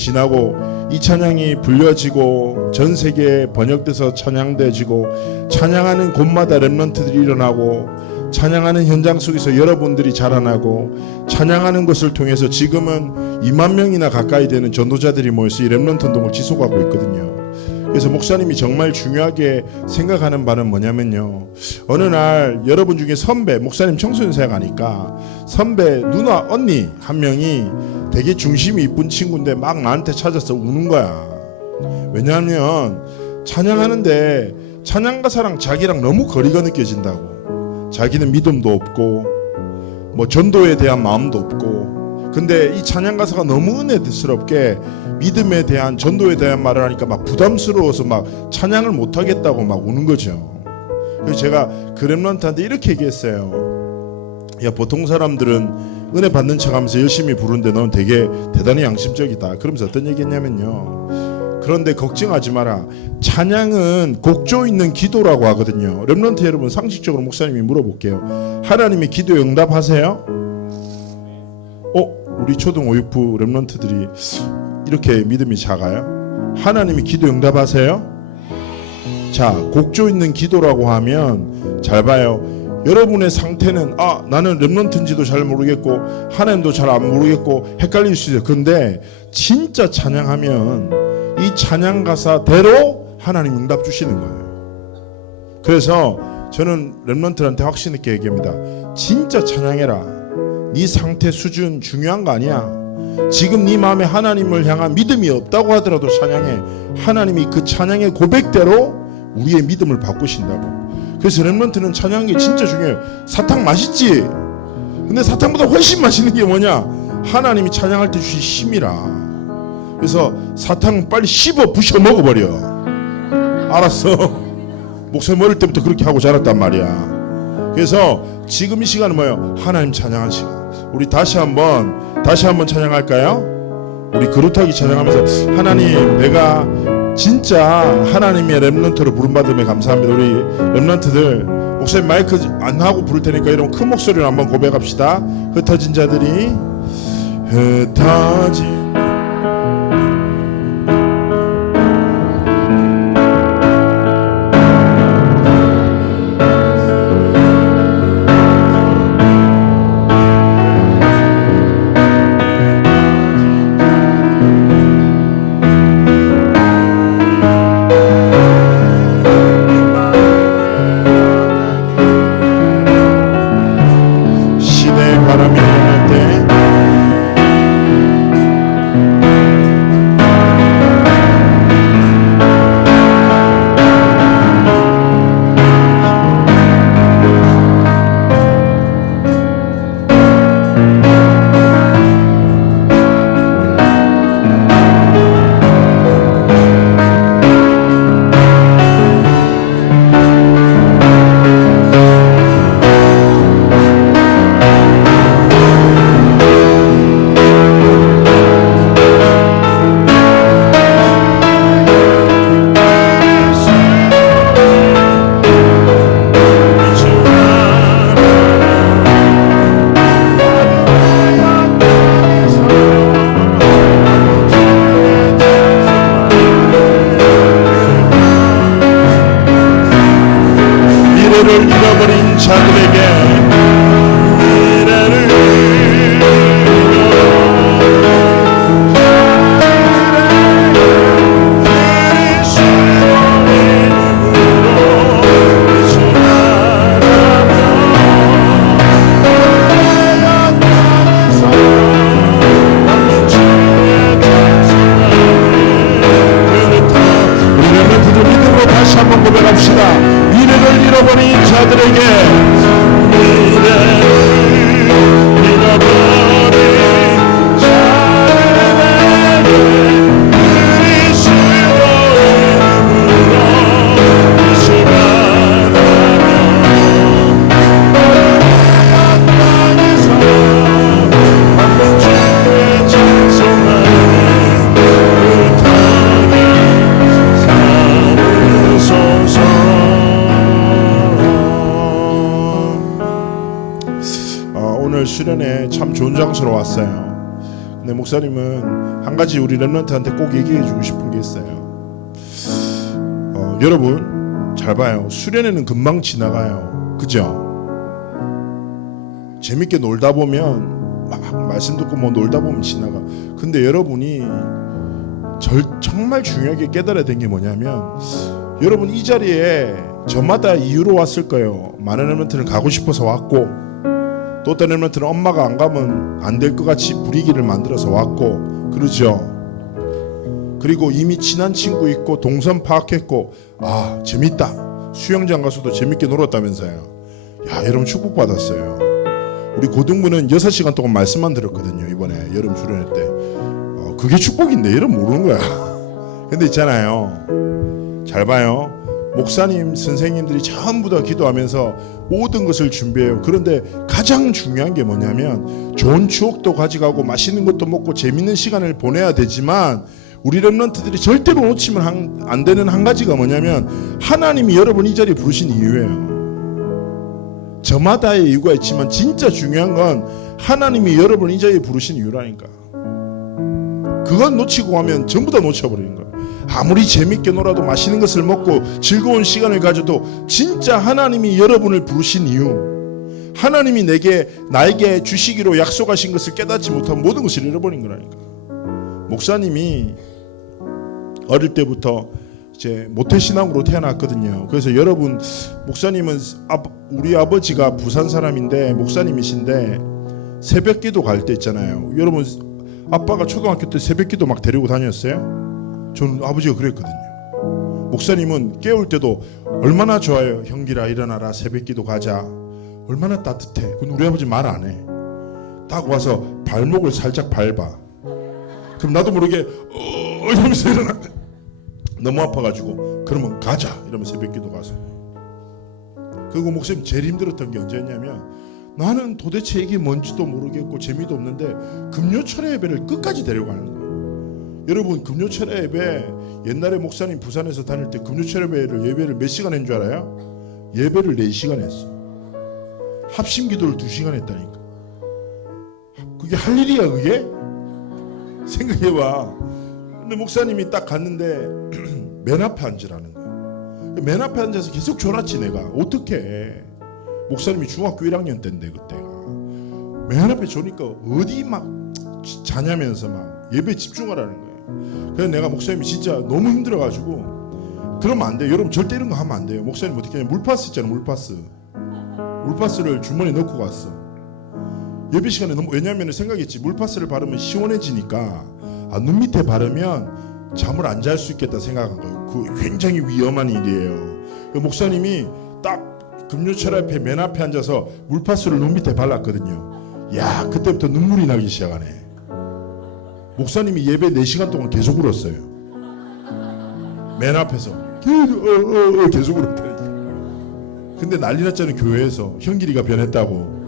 지나고 이 찬양이 불려지고 전 세계에 번역돼서 찬양되어지고 찬양하는 곳마다 렘넌트들이 일어나고 찬양하는 현장 속에서 여러분들이 자라나고 찬양하는 것을 통해서 지금은 2만 명이나 가까이 되는 전도자들이 모여서 이 렘넌트 운동을 지속하고 있거든요. 그래서 목사님이 정말 중요하게 생각하는 바는 뭐냐면요, 어느 날 여러분 중에 선배, 목사님 청소년 사역하니까 선배 누나 언니 한 명이 되게 중심이 이쁜 친구인데 막 나한테 찾아서 우는 거야. 왜냐하면 찬양하는데 찬양가사랑 자기랑 너무 거리가 느껴진다고. 자기는 믿음도 없고 뭐 전도에 대한 마음도 없고, 근데 이 찬양가사가 너무 은혜스럽게 믿음에 대한 전도에 대한 말을 하니까 막 부담스러워서 막 찬양을 못하겠다고 막 우는 거죠. 그래서 제가 그 렘넌트한테 이렇게 얘기했어요. 야, 보통 사람들은 은혜 받는 척하면서 열심히 부르는데 너는 되게 대단히 양심적이다. 그러면서 어떤 얘기했냐면요, 그런데 걱정하지 마라. 찬양은 곡조 있는 기도라고 하거든요. 렘넌트 여러분, 상식적으로 목사님이 물어볼게요. 하나님이 기도에 응답하세요? 우리 초등 5, 6부 렘넌트들이 이렇게 믿음이 작아요? 하나님이 기도에 응답하세요? 자, 곡조 있는 기도라고 하면 잘 봐요. 여러분의 상태는 나는 렘넌트인지도 잘 모르겠고 하나님도 잘 안 모르겠고 헷갈릴 수 있어요. 근데 진짜 찬양하면 이 찬양 가사대로 하나님 응답 주시는 거예요. 그래서 저는 렘넌트한테 확신 있게 얘기합니다. 진짜 찬양해라. 네 상태 수준 중요한 거 아니야. 지금 네 마음에 하나님을 향한 믿음이 없다고 하더라도 찬양해. 하나님이 그 찬양의 고백대로 우리의 믿음을 바꾸신다고. 그래서 렘넌트는 찬양한 게 진짜 중요해요. 사탕 맛있지? 근데 사탕보다 훨씬 맛있는 게 뭐냐? 하나님이 찬양할 때 주신 힘이라. 그래서 사탕 빨리 씹어 부셔 먹어버려. 알았어? 목사님 어릴 때부터 그렇게 하고 자랐단 말이야. 그래서 지금 이 시간은 뭐예요? 하나님 찬양한 시간. 우리 다시 한번 찬양할까요? 우리 그루터기 찬양하면서 하나님, 내가 진짜 하나님의 렘넌트로 부름받음에 감사합니다. 우리 렘넌트들 목사님 마이크 안 하고 부를 테니까 이런 큰 목소리로 한번 고백합시다. 흩어진 자들이 흩어진 잃어버린 자들에게 다시 한번 고백합시다. 미래를 잃어버린 자들에게, 미래를 잃어버린 자들에게 그리스도의 이름으로 시간하며 땅에서 받는 주의 찬송하는 그 땅에 삼으소서. 오늘 수련회 참 좋은 장소로 왔어요. 근데 근데 목사님은 한 가지 우리 렘넌트한테 꼭 얘기해 주고 싶은 게 있어요. 여러분 잘 봐요. 수련회는 금방 지나가요. 그죠? 재밌게 놀다 보면 막 말씀 듣고 뭐 놀다 보면 지나가. 근데 여러분이 정말 중요하게 깨달아야 되는 게 뭐냐면, 여러분 이 자리에 저마다 이유로 왔을 거예요. 많은 렘넌트는 가고 싶어서 왔고, 또 어떤 렘넌트는 엄마가 안 가면 안 될 것 같이 분위기를 만들어서 왔고, 그러죠. 그리고 이미 친한 친구 있고 동선 파악했고, 아 재밌다, 수영장 가서도 재밌게 놀았다면서요. 야, 여러분 축복받았어요. 우리 고등부는 6시간 동안 말씀만 들었거든요, 이번에 여름 수련회 때. 그게 축복인데 여러분 모르는 거야. 근데 있잖아요, 잘 봐요. 목사님 선생님들이 전부 다 기도하면서 모든 것을 준비해요. 그런데 가장 중요한 게 뭐냐면, 좋은 추억도 가져가고 맛있는 것도 먹고 재밌는 시간을 보내야 되지만, 우리 렘넌트들이 절대로 놓치면 안 되는 한 가지가 뭐냐면, 하나님이 여러분 이 자리에 부르신 이유예요. 저마다의 이유가 있지만 진짜 중요한 건 하나님이 여러분 이 자리에 부르신 이유라니까. 그건 놓치고 가면 전부 다 놓쳐버리는 거야. 아무리 재밌게 놀아도 맛있는 것을 먹고 즐거운 시간을 가져도 진짜 하나님이 여러분을 부르신 이유, 하나님이 나에게 주시기로 약속하신 것을 깨닫지 못한 모든 것을 잃어버린 거라니까. 목사님이 어릴 때부터 이제 모태신앙으로 태어났거든요. 그래서 여러분, 목사님은 우리 아버지가 부산 사람인데 목사님이신데, 새벽기도 갈 때 있잖아요. 여러분 아빠가 초등학교 때 새벽기도 막 데리고 다녔어요? 저는 아버지가 그랬거든요. 목사님은 깨울 때도 얼마나 좋아요. 형기라 일어나라, 새벽기도 가자. 얼마나 따뜻해. 근데 우리 아버지 말 안 해. 딱 와서 발목을 살짝 밟아. 그럼 나도 모르게 이러면서 일어나. 너무 아파가지고 그러면 가자 이러면 새벽기도 가서. 그리고 목사님 제일 힘들었던 게 언제였냐면, 나는 도대체 이게 뭔지도 모르겠고 재미도 없는데 금요철회 예배를 끝까지 데려가는 거예요. 여러분, 금요철회 예배, 옛날에 목사님 부산에서 다닐 때 금요철회 예배를 몇 시간 했는 줄 알아요? 예배를 4시간 했어. 합심기도를 2시간 했다니까. 그게 할 일이야 그게? 생각해봐. 근데 목사님이 딱 갔는데 맨 앞에 앉으라는 거야. 맨 앞에 앉아서 계속 졸았지 내가. 어떡해. 목사님이 중학교 1학년 때인데 그때가 맨 앞에 조니까 어디 막 자냐면서 막 예배 집중하라는 거예요. 그래서 내가, 목사님이 진짜 너무 힘들어가지고, 그러면 안 돼요. 여러분 절대 이런 거 하면 안 돼요. 목사님 어떻게 하냐, 물파스 있잖아요. 물파스를 주머니에 넣고 갔어. 예배 시간에 왜냐하면 생각했지, 물파스를 바르면 시원해지니까 눈 밑에 바르면 잠을 안 잘 수 있겠다 생각한 거예요. 그 굉장히 위험한 일이에요. 목사님이 딱 금요철 앞에 맨 앞에 앉아서 물파스를 눈 밑에 발랐거든요. 야, 그때부터 눈물이 나기 시작하네. 목사님이 예배 4시간 동안 계속 울었어요. 맨 앞에서 계속 울었다니까. 근데 난리 났잖아요. 교회에서 형길이가 변했다고,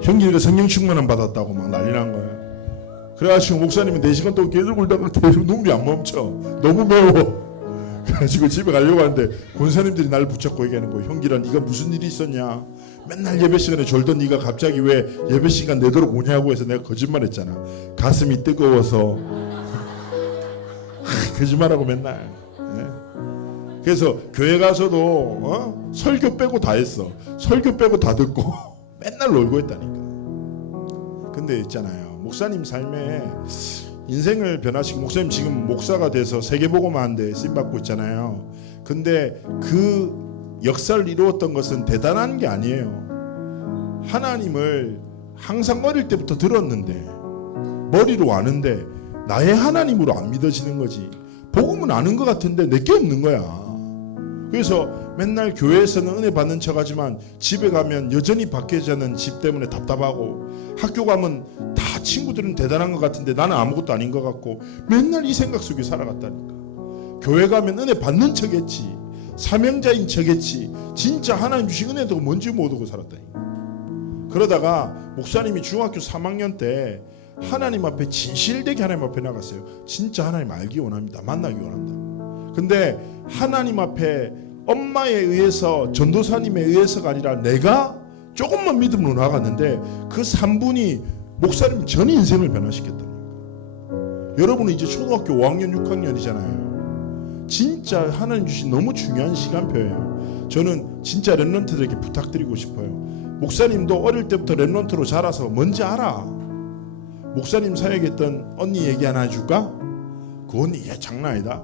형길이가 성령 충만함 받았다고 막 난리 난 거예요. 그래가지고 목사님이 4시간 동안 계속 울다가 계속 눈물이 안 멈춰. 너무 매워. 그래가지고 집에 가려고 하는데 권사님들이 날 붙잡고 얘기하는 거예요. 형길아, 네가 무슨 일이 있었냐? 맨날 예배 시간에 졸던 네가 갑자기 왜 예배 시간 내도록 오냐고 해서 내가 거짓말했잖아. 가슴이 뜨거워서. 거짓말하고 맨날. 네? 그래서 교회 가서도 설교 빼고 다 했어. 설교 빼고 다 듣고 맨날 놀고 했다니까. 근데 있잖아요, 목사님 삶에 인생을 변화시키고, 목사님 지금 목사가 돼서 세계복음화하는데 쓰임받고 있잖아요. 근데 그 역사를 이루었던 것은 대단한 게 아니에요. 하나님을 항상 어릴 때부터 들었는데, 머리로 아는데 나의 하나님으로 안 믿어지는 거지. 복음은 아는 것 같은데 내게 없는 거야. 그래서 맨날 교회에서는 은혜 받는 척하지만 집에 가면 여전히 밖에서는 집 때문에 답답하고, 학교 가면 다 친구들은 대단한 것 같은데 나는 아무것도 아닌 것 같고, 맨날 이 생각 속에 살아갔다니까. 교회 가면 은혜 받는 척했지, 사명자인 척했지, 진짜 하나님 주신 은혜도 뭔지 모르고 살았다니까. 그러다가 목사님이 중학교 3학년 때 하나님 앞에 진실되게 하나님 앞에 나갔어요. 진짜 하나님 알기 원합니다. 만나기 원합니다. 근데 하나님 앞에 엄마에 의해서, 전도사님에 의해서가 아니라 내가 조금만 믿음으로 나갔는데 그 3분이 목사님이 전 인생을 변화시켰다니까. 여러분은 이제 초등학교 5학년 6학년이잖아요. 진짜 하나님 주신 너무 중요한 시간표예요. 저는 진짜 렘넌트들에게 부탁드리고 싶어요. 목사님도 어릴 때부터 렘넌트로 자라서 뭔지 알아. 목사님 사역했던 언니 얘기 하나 해줄까? 그 언니 얘 장난 아니다.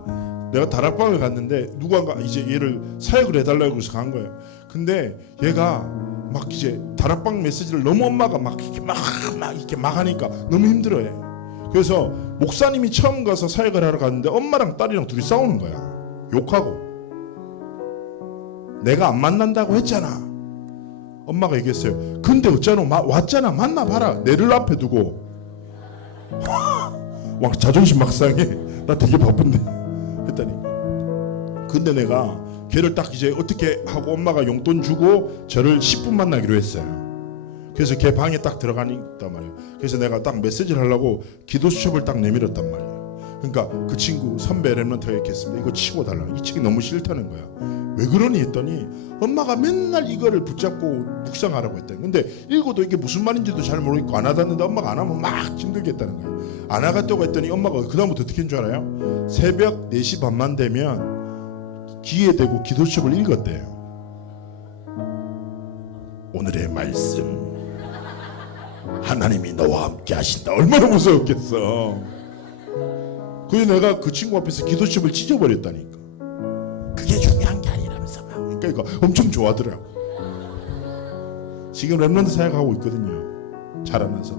내가 다락방을 갔는데 누군가 이제 얘를 사역을 해달라고 해서 간 거예요. 근데 얘가 막 이제 다락방 메시지를 너무 엄마가 막 이렇게 막 하니까 너무 힘들어해. 그래서 목사님이 처음 가서 사역을 하러 갔는데 엄마랑 딸이랑 둘이 싸우는 거야. 욕하고. 내가 안 만난다고 했잖아. 엄마가 얘기했어요. 근데 어쩌노 왔잖아. 만나봐라. 내를 앞에 두고. 와, 자존심 막 상해. 나 되게 바쁜데 했다니. 근데 내가 걔를 딱 이제 어떻게 하고 엄마가 용돈 주고 저를 10분 만나기로 했어요. 그래서 걔 방에 딱 들어가니까 말이에요. 그래서 내가 딱 메시지를 하려고 기도 수첩을 딱 내밀었단 말이에요. 그러니까 그 친구 선배 렘넌트가 이렇게 했습니다. 이거 치고 달라고. 이 책이 너무 싫다는 거야. 왜 그러니 했더니 엄마가 맨날 이거를 붙잡고 묵상하라고 했대요. 근데 읽어도 이게 무슨 말인지도 잘 모르겠고 안 하다는데 엄마가 안 하면 막 힘들겠다는 거예요. 안 하겠다고 했더니 엄마가 그다음부터 어떻게 한 줄 알아요? 새벽 4시 반만 되면 귀에 대고 기도 수첩을 읽었대요. 오늘의 말씀 하나님이 너와 함께 하신다. 얼마나 무서웠겠어. 그래서 내가 그 친구 앞에서 기도 수첩을 찢어버렸다니까. 그게 중요한 게 아니라면서 막. 그러니까 이거 엄청 좋아하더라고. 지금 렘넌트 사역하고 있거든요. 자라나서.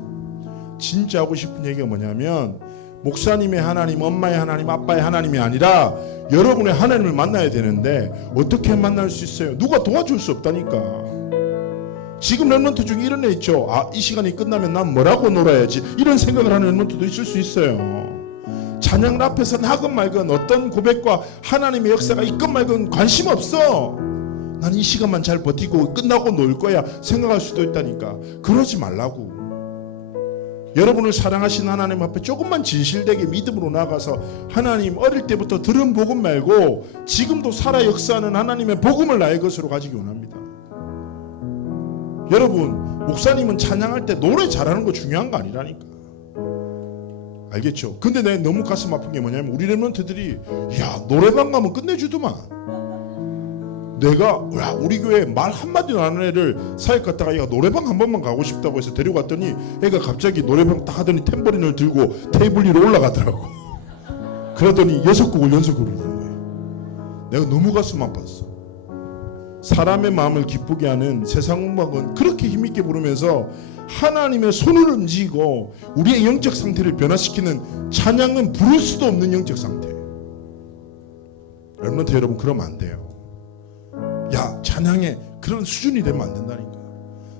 진짜 하고 싶은 얘기가 뭐냐면 목사님의 하나님, 엄마의 하나님, 아빠의 하나님이 아니라 여러분의 하나님을 만나야 되는데 어떻게 만날 수 있어요? 누가 도와줄 수 없다니까. 지금 렘넌트 중에 이런 애 있죠. 아, 이 시간이 끝나면 난 뭐라고 놀아야지. 이런 생각을 하는 렘넌트도 있을 수 있어요. 찬양 앞에서 나건 말건 어떤 고백과 하나님의 역사가 있건 말건 관심 없어. 난 이 시간만 잘 버티고 끝나고 놀 거야 생각할 수도 있다니까. 그러지 말라고. 여러분을 사랑하신 하나님 앞에 조금만 진실되게 믿음으로 나가서 하나님 어릴 때부터 들은 복음 말고 지금도 살아 역사하는 하나님의 복음을 나의 것으로 가지기 원합니다. 여러분, 목사님은 찬양할 때 노래 잘하는 거 중요한 거 아니라니까. 알겠죠? 근데 내가 너무 가슴 아픈 게 뭐냐면 우리 렘넌트들이 야 노래방 가면 끝내주더만. 내가 우리 교회 말 한마디도 안 하는 애를 사역 갔다가 얘가 노래방 한 번만 가고 싶다고 해서 데려갔더니 애가 갑자기 노래방 딱 하더니 탬버린을 들고 테이블 위로 올라가더라고. 그러더니 6곡을 연속으로 부르는 거예요. 내가 너무 가슴 아팠어. 사람의 마음을 기쁘게 하는 세상 음악은 그렇게 힘있게 부르면서 하나님의 손을 움직이고 우리의 영적 상태를 변화시키는 찬양은 부를 수도 없는 영적 상태. 렘넌트 여러분 그러면 안 돼요. 야 찬양에 그런 수준이 되면 안 된다니까.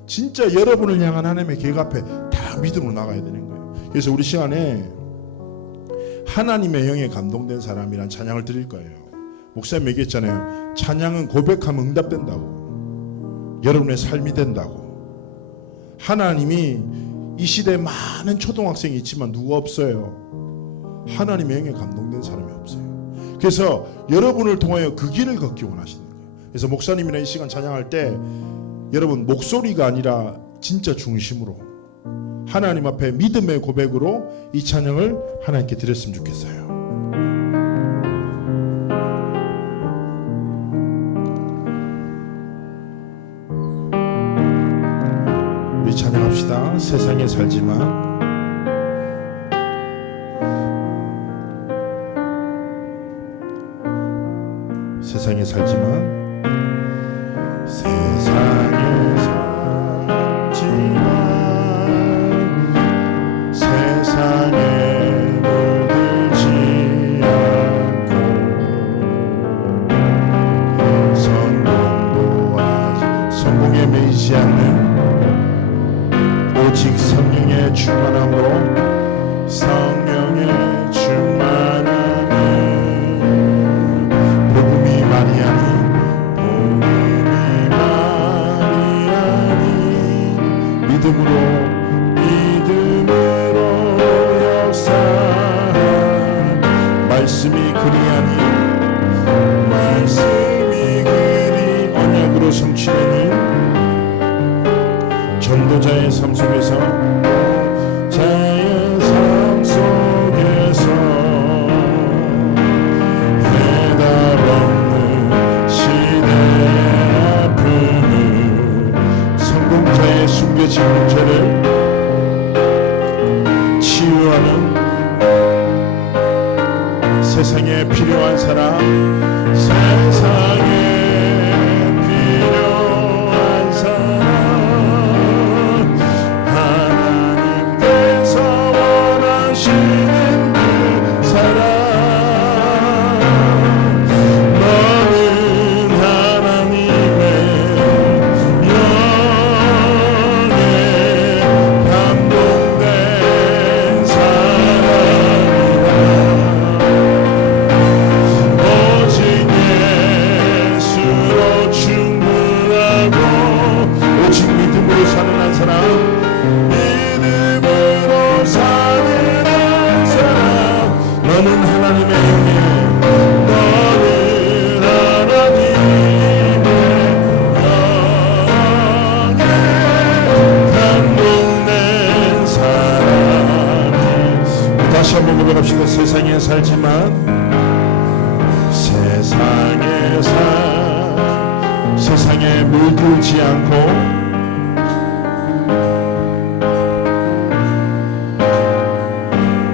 진짜 여러분을 향한 하나님의 계획 앞에 다 믿음으로 나가야 되는 거예요. 그래서 우리 시간에 하나님의 영에 감동된 사람이란 찬양을 드릴 거예요. 목사님 얘기했잖아요. 찬양은 고백하면 응답된다고. 여러분의 삶이 된다고. 하나님이 이 시대에 많은 초등학생이 있지만 누가 없어요. 하나님의 영에 감동된 사람이 없어요. 그래서 여러분을 통하여 그 길을 걷기 원하시는 거예요. 그래서 목사님이랑 이 시간 찬양할 때 여러분 목소리가 아니라 진짜 중심으로 하나님 앞에 믿음의 고백으로 이 찬양을 하나님께 드렸으면 좋겠어요. 우리 찬양합시다. 세상에 살지만 세상에 살지만 세상에 물들지 않고 성공에 매이지 않는 오직 성령의 충만함으로 성령의 충만함은 복음이 많이 하니 복음이 많이 세상에 필요한 사람, 세상에 필요한 사람, 하나님께서 원하시는 그 사람, 너는 하나님의 영에 감동된 사람이라. 오직 예수로 충분하고, 오직 믿음으로 사는 한 사람, 믿음으로 사는 한 사람, 너는 하나님의 영에, 너는 하나님의 영에 감동된 사람. 다시 한번 고백합시다. 세상에 살지만 세상에 물들지 않고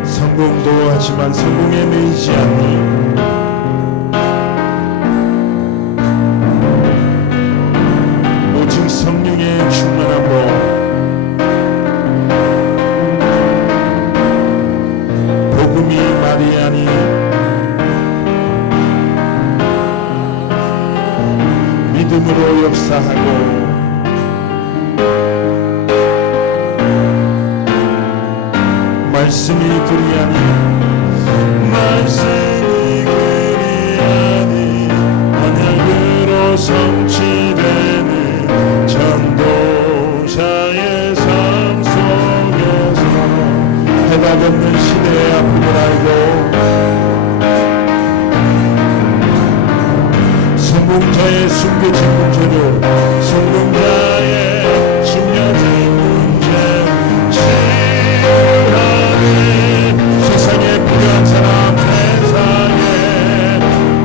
성공도 하지만 성공에 매이지 않는 오직 성령의 충만함으로 복음이 말이 아닌 믿음으로 역사하고, 말씀이 그리하니 언약으로 성취되는 전도자의 삶 속에서 해답 없는 시대의 아픔을 알고 성공자의 숨겨진 문제를, 성공자의 숨겨진 문제를 치유하는 세상에 필요한 사람, 세상에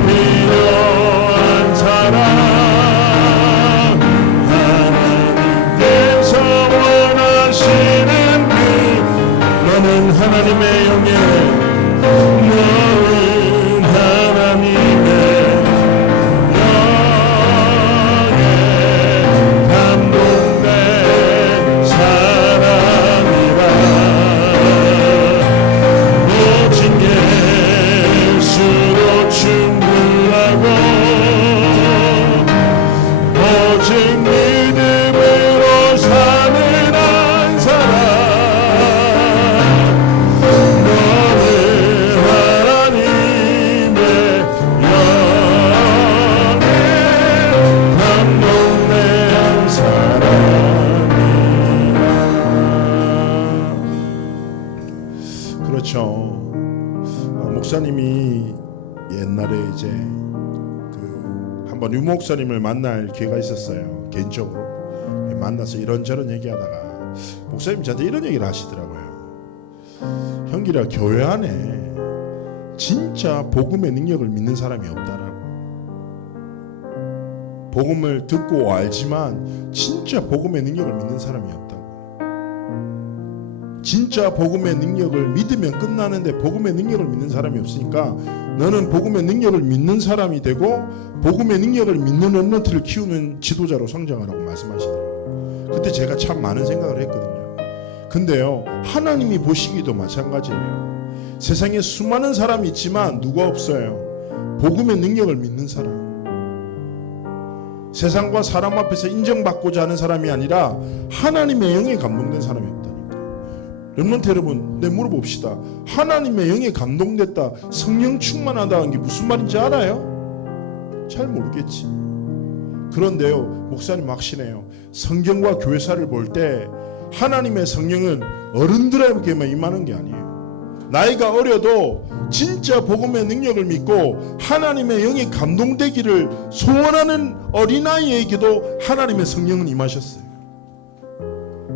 필요한 사람, 하나님께서 원하시는 그, 너는 하나님의 영에, 너는 하나님의 목사님이 옛날에 이제 한번 유 목사님을 만날 기회가 있었어요. 개인적으로 만나서 이런저런 얘기하다가 목사님이 저한테 이런 얘기를 하시더라고요. 형기라, 교회 안에 진짜 복음의 능력을 믿는 사람이 없다라고. 복음을 듣고 알지만 진짜 복음의 능력을 믿는 사람이 없다고. 진짜 복음의 능력을 믿으면 끝나는데 복음의 능력을 믿는 사람이 없으니까 너는 복음의 능력을 믿는 사람이 되고 복음의 능력을 믿는 렘넌트를 키우는 지도자로 성장하라고 말씀하시더라고요. 그때 제가 참 많은 생각을 했거든요. 근데요, 하나님이 보시기도 마찬가지예요. 세상에 수많은 사람이 있지만 누가 없어요? 복음의 능력을 믿는 사람. 세상과 사람 앞에서 인정받고자 하는 사람이 아니라 하나님의 영에 감동된 사람이 없다니까. 렘넌트 여러분, 물어봅시다. 하나님의 영에 감동됐다, 성령 충만하다는 게 무슨 말인지 알아요? 잘 모르겠지. 그런데요, 목사님 확신해요. 성경과 교회사를 볼 때 하나님의 성령은 어른들에게만 임하는 게 아니에요. 나이가 어려도 진짜 복음의 능력을 믿고 하나님의 영에 감동되기를 소원하는 어린아이에게도 하나님의 성령은 임하셨어요.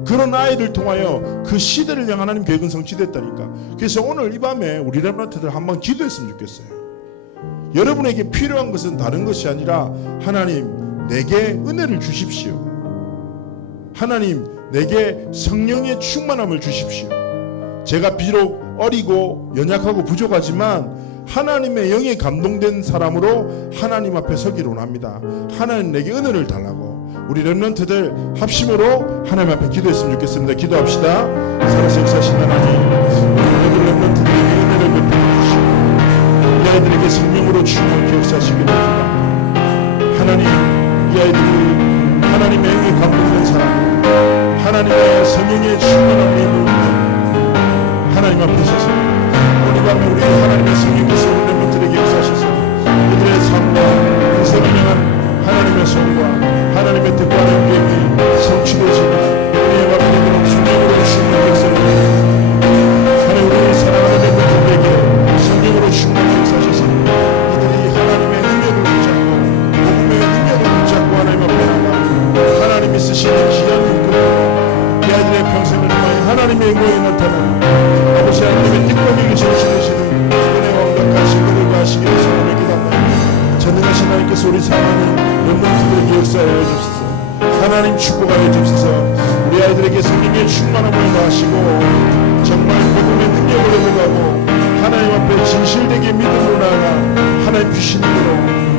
그런 아이를 통하여 그 시대를 향한 하나님 계획은 성취됐다니까. 그래서 오늘 이 밤에 우리 렘넌트들 한번 기도했으면 좋겠어요. 여러분에게 필요한 것은 다른 것이 아니라 하나님, 내게 은혜를 주십시오. 하나님, 내게 성령의 충만함을 주십시오. 제가 비록 어리고 연약하고 부족하지만 하나님의 영에 감동된 사람으로 하나님 앞에 서기를 원합니다. 하나님 내게 은혜를 달라고. 우리 렘넌트들 합심으로 하나님 앞에 기도했으면 좋겠습니다. 기도합시다. 살아서 역사하신 하나님, 우리 모든 렘넌트들에게 은혜를 베풀어 주시고 이 아이들에게 성령으로 충만히 역사하시기를 바랍니다. 하나님, 이 아이들이 하나님의 영에 감동된 사람, 하나님의 성령의 충만한 믿음을 하나님 앞에 서서 오늘 밤에 우리 하나님의 성령께서 우리 렘넌트들에게 역사하셔서 그들의 삶과 인생을 향한 하나님의 손과 하나님의 뜻과는 계획이 성취되시는 은혜와 은혜로 성령으로 충만히 역사하시고 하나님 우리 사랑하는 렘넌트들에게 성령으로 충만히 역사하셔서 이들이 하나님의 능력을 붙잡고 복음의 능력을 붙잡고 하나님 앞에 나가 하나님이 쓰시는 귀한 일꾼 이 아이들의 평생을 통하여 하나님의 영광이 나타나는 아버지 하나님의 뜻과 계획이 성취되시는 은혜와 완벽하신 은혜가 하시기를 소원을 기도합니다. 전능하신 하나님께서 우리 사랑하는 렘넌트들에게 역사하여 주옵소서. 하나님 축복하여 주옵소서. 우리 아이들에게 성령의 충만함을 더하시고 정말 복음의 능력을 회복하고 하나님 앞에 진실되게 믿음으로 나아가 하나님 주신 힘으로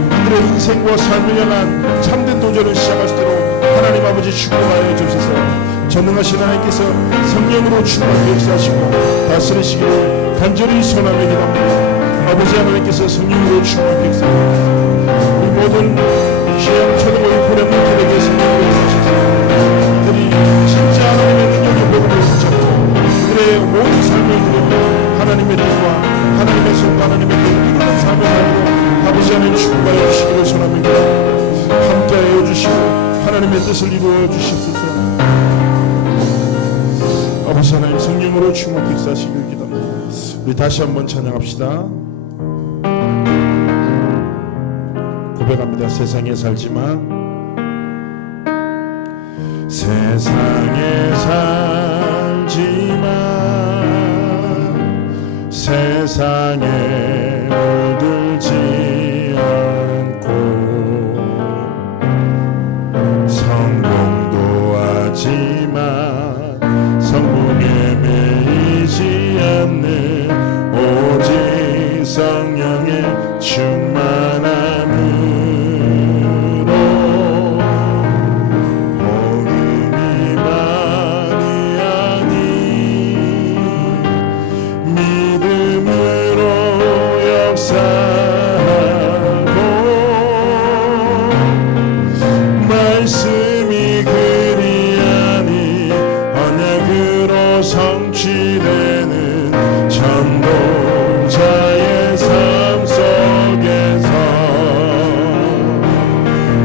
그들의 인생과 삶을 향한 참된 도전을 시작할 수 있도록 하나님 아버지 축복하여 주옵소서. 전능하신 하나님께서 성령으로 충만히 역사하시고 다스리시기를 간절히 소원하며 기도합니다. 아버지 하나님께서 성령으로 충만히 역사하시고 우리 모든 시험 초등고 일부 렘넌트들에게 성령으로 역사하셔서 그들이 진짜 하나님의 능력의 복음을 붙잡고 그들의 모든 삶을 드리고 하나님의 뜻과 하나님의 손과 하나님의 뜻을 이루는 삶을 살고 아버지 하나님 축복하여 주시기를 소원합니다. 함께하여 주시고 하나님의 뜻을 이루어 주시옵소서. 아버지 하나님 성령으로 충만히 역사하시기를 기도합니다. 우리 다시 한번 찬양합시다. 고백합니다. 세상에 살지만 세상에 살지만 세상에 물들지 않고 성공도 하지만 성공에 매이지 않는 오직 성령의 충만함을 성취되는 전도자의 삶 속에서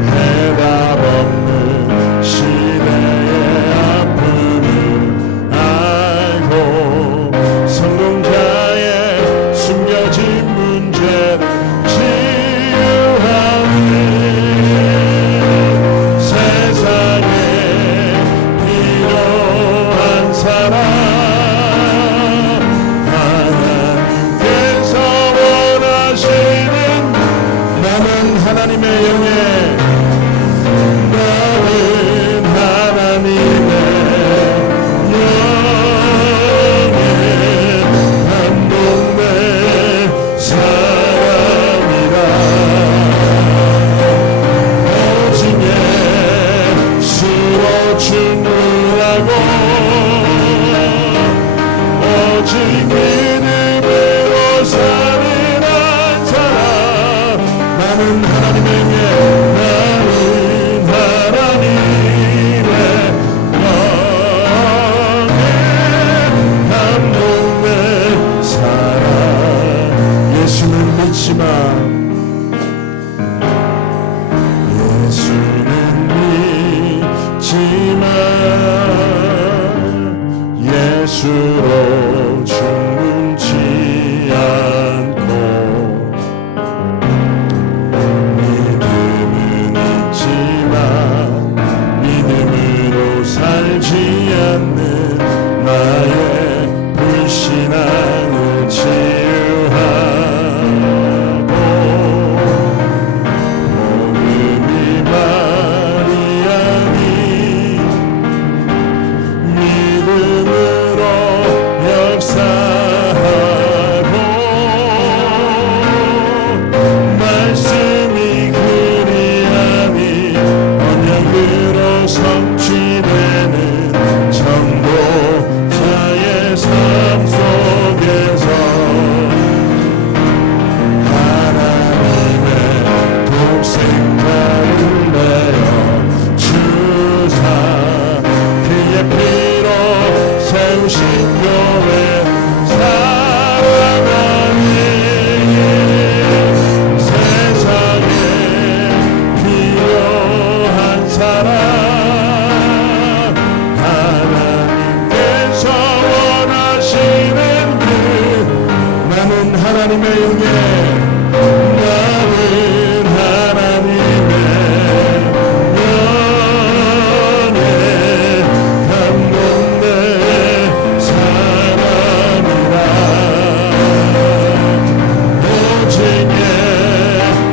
해답 없는 시대의 아픔을 알고 성공자의 숨겨진 문제를 치유하는 세상에 필요한 사람 하나님의 영에 나는 하나님의 영에 감동된 사람이라 오직 예수로 충분하고 오직 믿음으로 사는 한 사람 나는 하나님의 예수로 죽지 않고 믿음은 있지만 믿음으로 살지 않는 나의 불신앙을 치유하고 하나님의 영예, 나는 하나님의 영예, 감동된 사람이라. 오직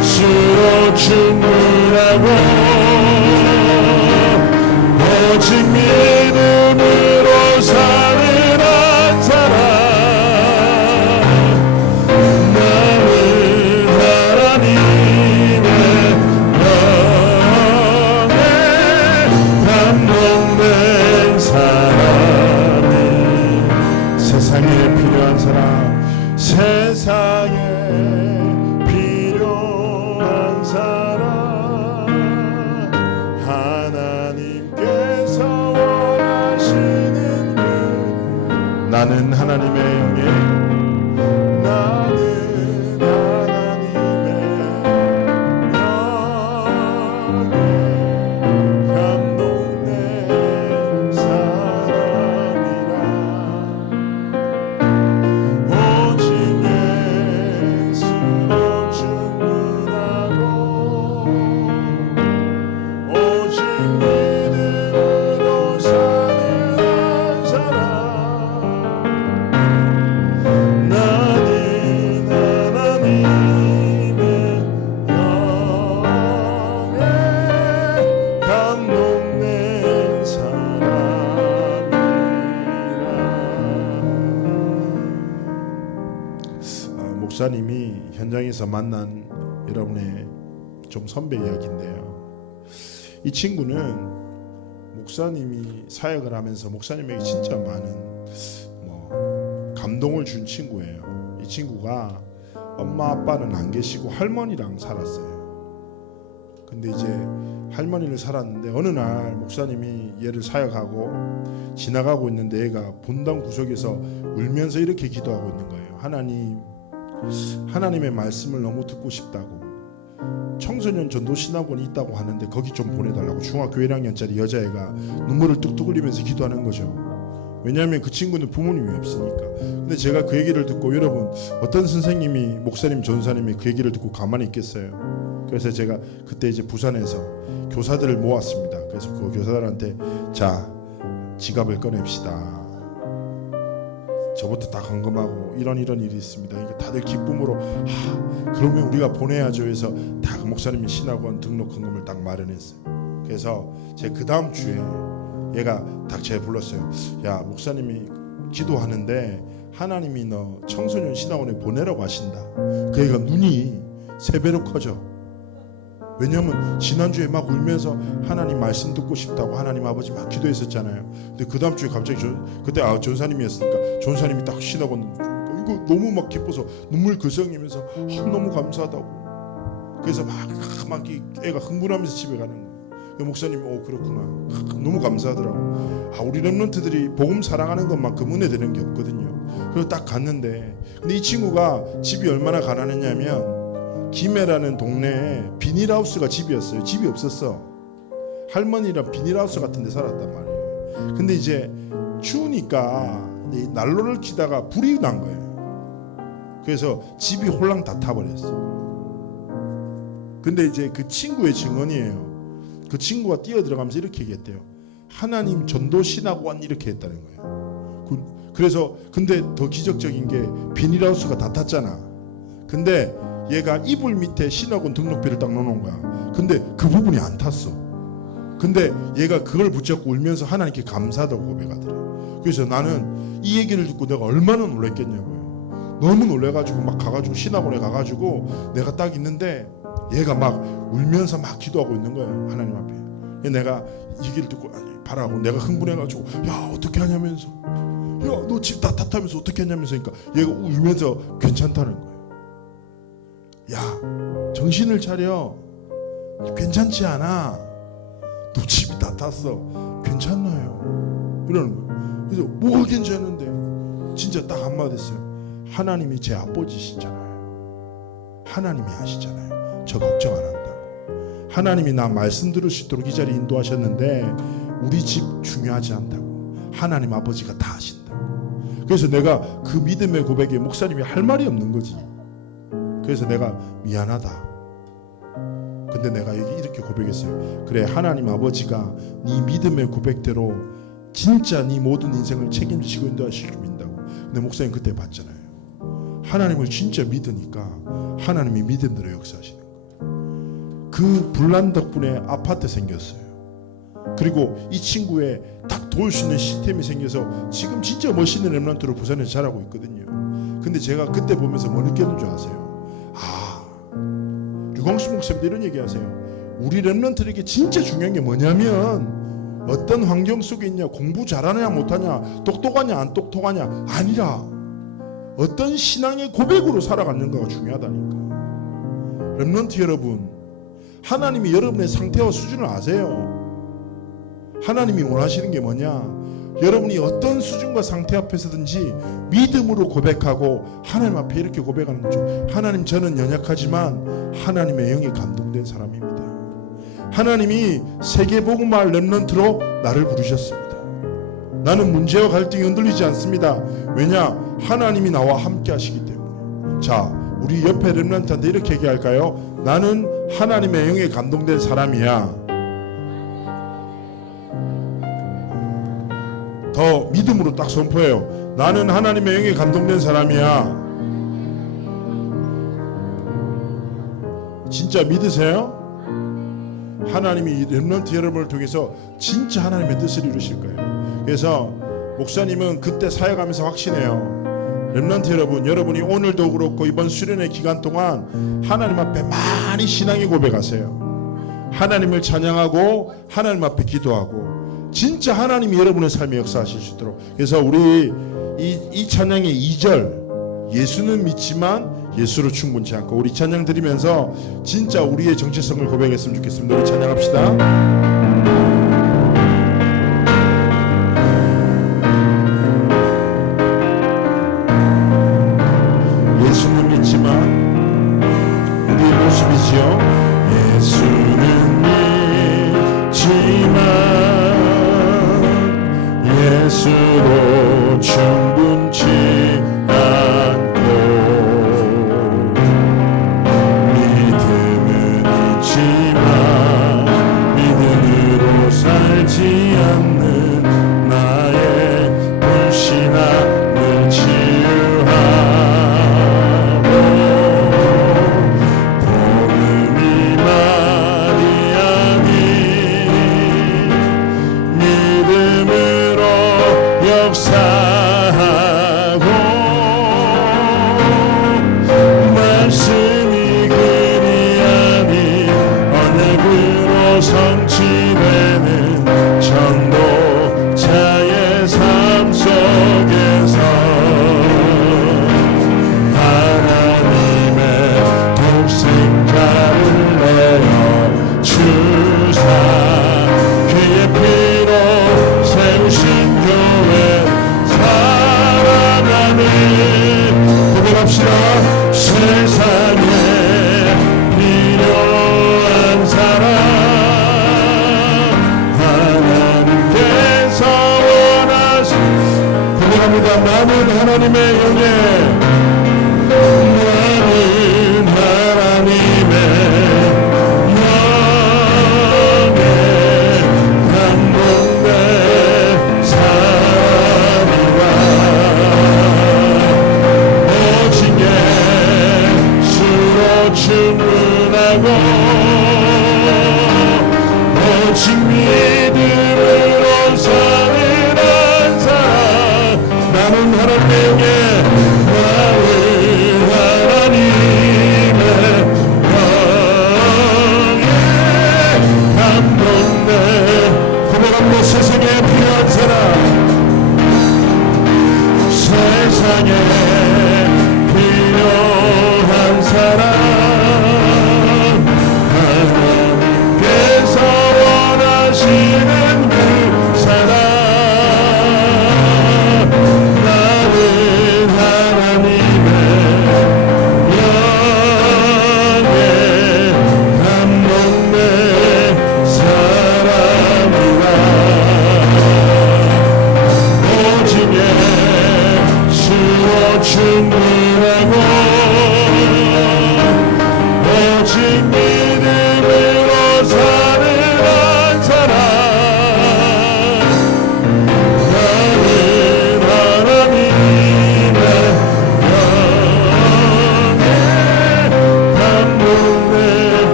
예수로 충분하고 오직 믿음으로 사는 한 사람. 나는 하나님의 영에 감동된 사람이. 세상에 필요한 사람, 세상에 필요한 사람, 하나님께서 원하시는 분. 나는 하나님의 영에, 나는 하나님의 영에 감동된 사람이라. 오직 예수로 충분하고 오직 믿음으로 사는 한 사람. 나는 하나님의 영에 감동된 사람이라. 목사님이 현장에서 만난 여러분의 좀 선배 이야기인데요. 이 친구는 목사님이 사역을 하면서 목사님에게 진짜 많은 감동을 준 친구예요. 이 친구가 엄마 아빠는 안 계시고 할머니랑 살았어요. 근데 이제 할머니를 살았는데 어느 날 목사님이 얘를 사역하고 지나가고 있는데 얘가 본당 구석에서 울면서 이렇게 기도하고 있는 거예요. 하나님의 말씀을 너무 듣고 싶다고. 청소년 전도 신학원이 있다고 하는데 거기 좀 보내달라고. 중학교 1학년짜리 여자애가 눈물을 뚝뚝 흘리면서 기도하는 거죠. 왜냐하면 그 친구는 부모님이 없으니까. 근데 제가 그 얘기를 듣고, 여러분 어떤 선생님이, 목사님 전사님이 그 얘기를 듣고 가만히 있겠어요? 그래서 제가 그때 이제 부산에서 교사들을 모았습니다. 그래서 그 교사들한테 자, 지갑을 꺼냅시다. 저부터 다 점검하고 이런 일이 있습니다. 그러니까 다들 기쁨으로 그러면 우리가 보내야죠 해서 다 그 목사님이 신학원 등록 헌금을 딱 마련했어요. 그래서 제가 그 다음 주에 얘가 딱 제가 불렀어요. 야, 목사님이 기도하는데 하나님이 너 청소년 신학원에 보내라고 하신다. 그 애가 눈이 3배로 커져. 왜냐면 지난주에 막 울면서 하나님 말씀 듣고 싶다고 하나님 아버지 막 기도했었잖아요. 근데 그 다음 주에 갑자기 그때 전사님이었으니까 전사님이 딱 신학원, 이거 너무 막 기뻐서 눈물 글썽이면서 너무 감사하다고. 그래서 막 애가 흥분하면서 집에 가는 거예요. 목사님이 그렇구나, 너무 감사하더라고. 우리 렘넌트들이 복음 사랑하는 것만큼 은혜되는 게 없거든요. 그래서 딱 갔는데, 근데 이 친구가 집이 얼마나 가난했냐면 김해라는 동네에 비닐하우스가 집이었어요. 집이 없었어. 할머니랑 비닐하우스 같은 데 살았단 말이에요. 근데 이제 추우니까 난로를 켜다가 불이 난 거예요. 그래서 집이 홀랑 다 타버렸어. 근데 이제 그 친구의 증언이에요. 그 친구가 뛰어들어가면서 이렇게 얘기했대요. 하나님 전도 신학원 이렇게 했다는 거예요. 그래서 근데 더 기적적인 게 비닐하우스가 다 탔잖아. 근데 얘가 이불 밑에 신학원 등록비를 딱 넣어놓은 거야. 근데 그 부분이 안 탔어. 근데 얘가 그걸 붙잡고 울면서 하나님께 감사하다고 고백하더래. 그래서 나는 이 얘기를 듣고 내가 얼마나 놀랬겠냐고요. 너무 놀래가지고 막 가가지고 신학원에 가가지고 내가 딱 있는데 얘가 막 울면서 막 기도하고 있는 거예요. 하나님 앞에. 내가 이 얘기를 듣고 바라고 내가 흥분해가지고 야, 어떻게 하냐면서, 야, 너 집 다 탔다면서 어떻게 했냐면서, 그러니까 얘가 울면서 괜찮다는 거예요. 야, 정신을 차려. 괜찮지 않아. 너 집이 다 탔어. 괜찮나요? 이러는 거예요. 그래서 뭐가 괜찮은데? 진짜 딱 한마디 했어요. 하나님이 제 아버지시잖아요. 하나님이 아시잖아요. 저 걱정 안 한다고. 하나님이 나 말씀 들을 수 있도록 이 자리에 인도하셨는데 우리 집 중요하지 않다고. 하나님 아버지가 다 아신다고. 그래서 내가 그 믿음의 고백에 목사님이 할 말이 없는 거지. 그래서 내가 미안하다. 근데 내가 이렇게 고백했어요. 그래, 하나님 아버지가 네 믿음의 고백대로 진짜 네 모든 인생을 책임지시고 인도하실 줄 믿는다고. 근데 목사님 그때 봤잖아요. 하나님을 진짜 믿으니까 하나님이 믿음대로 역사하시는 거예요. 그 분란 덕분에 아파트 생겼어요. 그리고 이 친구의 딱 도울 수 있는 시스템이 생겨서 지금 진짜 멋있는 렘넌트로 부산에서 자라고 있거든요. 근데 제가 그때 보면서 뭐 느꼈는 줄 아세요? 류광수 목사님도 이런 얘기 하세요. 우리 렘넌트에게 진짜 중요한 게 뭐냐면 어떤 환경 속에 있냐, 공부 잘하냐 못하냐, 똑똑하냐 안 똑똑하냐 아니라 어떤 신앙의 고백으로 살아가는가가 중요하다니까. 렘넌트 여러분, 하나님이 여러분의 상태와 수준을 아세요. 하나님이 원하시는 게 뭐냐? 여러분이 어떤 수준과 상태 앞에서든지 믿음으로 고백하고 하나님 앞에 이렇게 고백하는 거죠. 하나님, 저는 연약하지만 하나님의 영에 감동된 사람입니다. 하나님이 세계복음화할 렘넌트로 나를 부르셨습니다. 나는 문제와 갈등이 흔들리지 않습니다. 왜냐? 하나님이 나와 함께 하시기 때문에. 자, 우리 옆에 렘넌트한테 이렇게 얘기할까요? 나는 하나님의 영에 감동된 사람이야. 더 믿음으로 딱 선포해요. 나는 하나님의 영에 감동된 사람이야. 진짜 믿으세요? 하나님이 렘넌트 여러분을 통해서 진짜 하나님의 뜻을 이루실 거예요. 그래서 목사님은 그때 사역하면서 확신해요. 렘넌트 여러분, 여러분이 오늘도 그렇고 이번 수련회 기간 동안 하나님 앞에 많이 신앙의 고백하세요. 하나님을 찬양하고 하나님 앞에 기도하고 진짜 하나님이 여러분의 삶에 역사하실 수 있도록. 그래서 우리 이 찬양의 2절, 예수는 믿지만 예수로 충분치 않고, 우리 찬양 드리면서 진짜 우리의 정체성을 고백했으면 좋겠습니다. 우리 찬양합시다. 예수는 믿지만 우리의 모습이지요. 예수는 믿지만 예수로 충분치 않고, 믿음은 있지만 믿음으로 살지 않는 나의 불신앙을 치유하고, 복음이 말이 아닌 믿음으로 역사하고, 말씀이 글이 아닌 언약으로 성취되는 전도자의 삶 속에서 하나님의 독생자를 내어 주사 그의 피로 세우신 교회 사랑하는, 고백합시다. 세상에 필요한 사람 하나님께서 원하신, 고백합니다. 나는 하나님의 영에, 나는 하나님의 충분하고 오직 믿음으로 사는 한 사람, 나는 하나님의 영에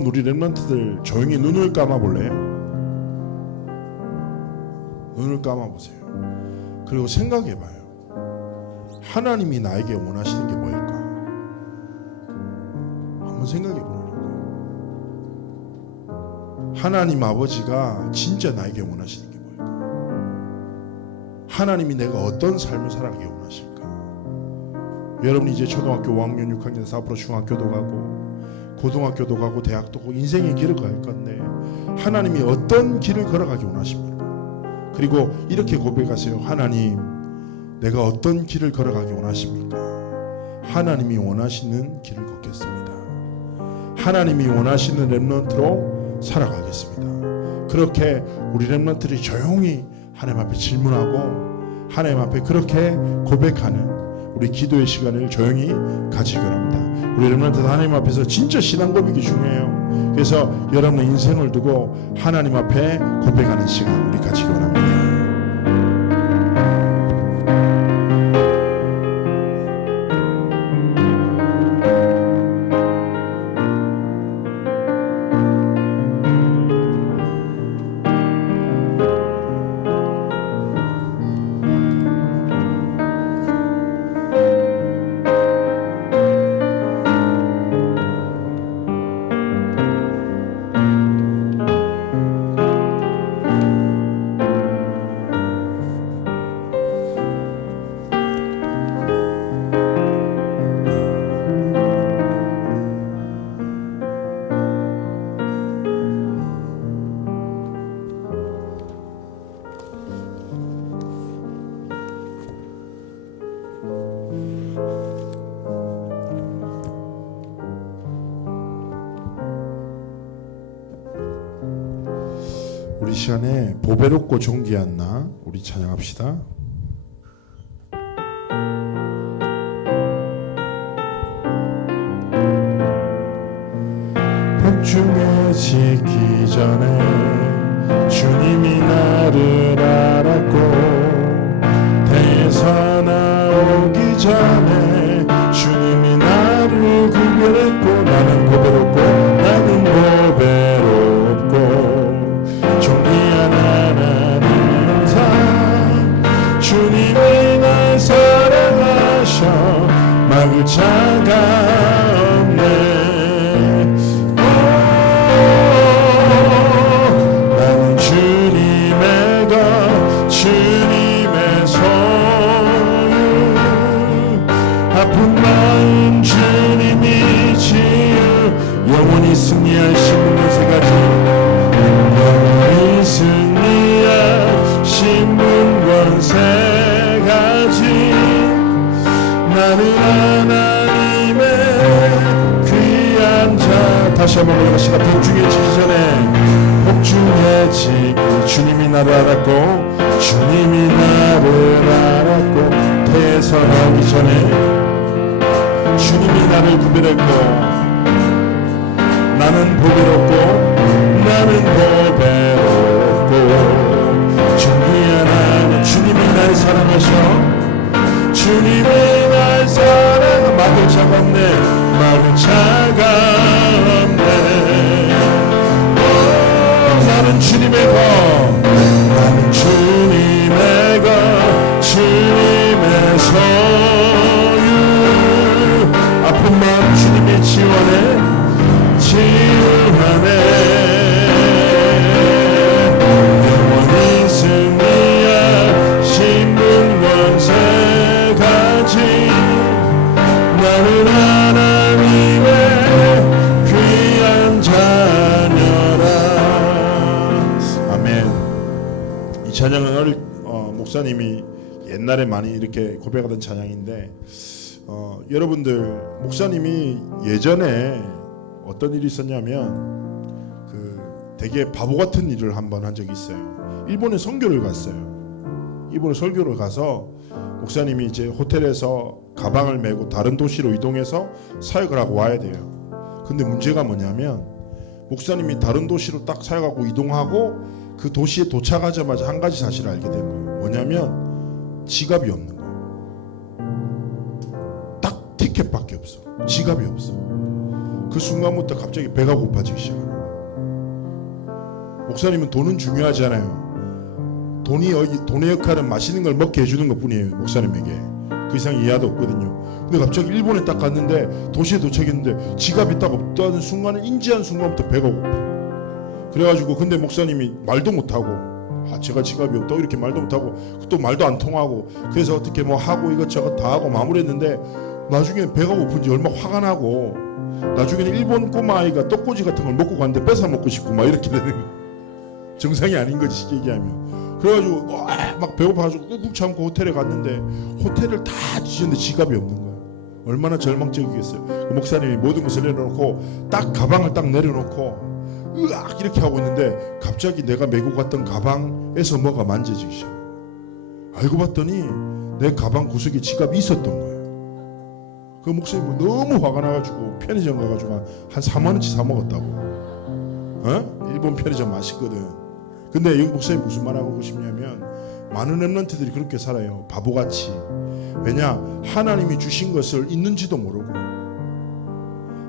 한번 우리 렘넌트들 조용히 눈을 감아 볼래요? 눈을 감아 보세요. 그리고 생각해 봐요. 하나님이 나에게 원하시는 게 뭘까? 한번 생각해 보라니까. 하나님 아버지가 진짜 나에게 원하시는 게 뭘까? 하나님이 내가 어떤 삶을 살아가기 원하실까? 여러분이 이제 초등학교 5학년, 6학년, 앞으로 중학교도 가고 고등학교도 가고 대학도 가고 인생의 길을 갈 건데 하나님이 어떤 길을 걸어가기 원하십니까? 그리고 이렇게 고백하세요. 하나님, 내가 어떤 길을 걸어가기 원하십니까? 하나님이 원하시는 길을 걷겠습니다. 하나님이 원하시는 렘넌트로 살아가겠습니다. 그렇게 우리 렘넌트들이 조용히 하나님 앞에 질문하고 하나님 앞에 그렇게 고백하는 우리 기도의 시간을 조용히 가지기 바랍니다. 우리 렘넌트 하나님 앞에서 진짜 신앙 고백이 중요해요. 그래서 여러분의 인생을 두고 하나님 앞에 고백하는 시간 우리 가지기 바랍니다. 우리 시간에 보배롭고 존귀한 나 우리 찬양합시다. 복중해지기 전에 주님이 나를 알았고 대에서 나오기 전에 주님이 나를 구별했고 나는 보배롭고 나는 보배롭고 존귀한 하나님 영상 주님이 날 사랑하셔 막을 자가 없네. 나는 주님의 것 주님의 소유 아픈 마음 주님이 치유 영원히 승리하시는 세 가지 승리하신 분권 세 가지 나는 하나님의 귀한 자 다시 한번 올라가시다. 복중해지기 전에 복중해지기 주님이 나를 알았고 주님이 나를 알았고 태에서 나오기 전에 주님이 나를 구별했고 나는 보배롭고 나는 보배롭고 존귀한 하나님 주님이 날 사랑하셔 주님이 날 사랑하 막을 자가 없네 막을 자가 없네. 나는 주님의 것 나는 주님의 것 주님의 소유 아픈 마음 주님이 지원해 치유하네. 영원히 승리하신 분권 세 가지 나는 하나님의 귀한 자녀라. 아멘. 이 찬양은 목사님이 옛날에 많이 이렇게 고백하던 찬양인데 여러분들 목사님이 예전에 어떤 일이 있었냐면 되게 바보 같은 일을 한번 한 적이 있어요. 일본에 선교를 갔어요. 일본에 설교를 가서 목사님이 이제 호텔에서 가방을 메고 다른 도시로 이동해서 사역을 하고 와야 돼요. 근데 문제가 뭐냐면 목사님이 다른 도시로 딱 사역하고 이동하고 그 도시에 도착하자마자 한 가지 사실을 알게 된 거예요. 뭐냐면 지갑이 없는 거예요. 딱 티켓밖에 없어. 지갑이 없어. 그 순간부터 갑자기 배가 고파지기 시작합니다. 목사님은 돈은 중요하잖아요. 돈의 역할은 맛있는 걸 먹게 해주는 것뿐이에요. 목사님에게 그 이상 이하도 없거든요. 근데 갑자기 일본에 딱 갔는데 도시에 도착했는데 지갑이 딱 없다는 순간을 인지한 순간부터 배가 고파. 그래가지고 근데 목사님이 말도 못하고 제가 지갑이 없다고 이렇게 말도 못하고 또 말도 안 통하고 그래서 어떻게 뭐 하고 이것저것 다 하고 마무리했는데 나중에 배가 고픈지 얼마 화가 나고 나중에는 일본 꼬마아이가 떡꼬치 같은 걸 먹고 갔는데 뺏어 먹고 싶고 막 이렇게 되는 정상이 아닌 거지 쉽게 얘기하면. 그래가지고 막 배고파가지고 꾹꾹 참고 호텔에 갔는데 호텔을 다 뒤졌는데 지갑이 없는 거야. 얼마나 절망적이겠어요. 그 목사님이 모든 것을 내려놓고 딱 가방을 딱 내려놓고 으악 이렇게 하고 있는데 갑자기 내가 메고 갔던 가방에서 뭐가 만져지기 시작. 알고 봤더니 내 가방 구석에 지갑이 있었던 거예요. 그 목사님이 너무 화가 나가지고 편의점 가가지고 한 4만 원치 사 먹었다고. 일본 편의점 맛있거든. 근데 여기 목사님 무슨 말하고 싶냐면 많은 렘넌트들이 그렇게 살아요. 바보같이. 왜냐? 하나님이 주신 것을 있는지도 모르고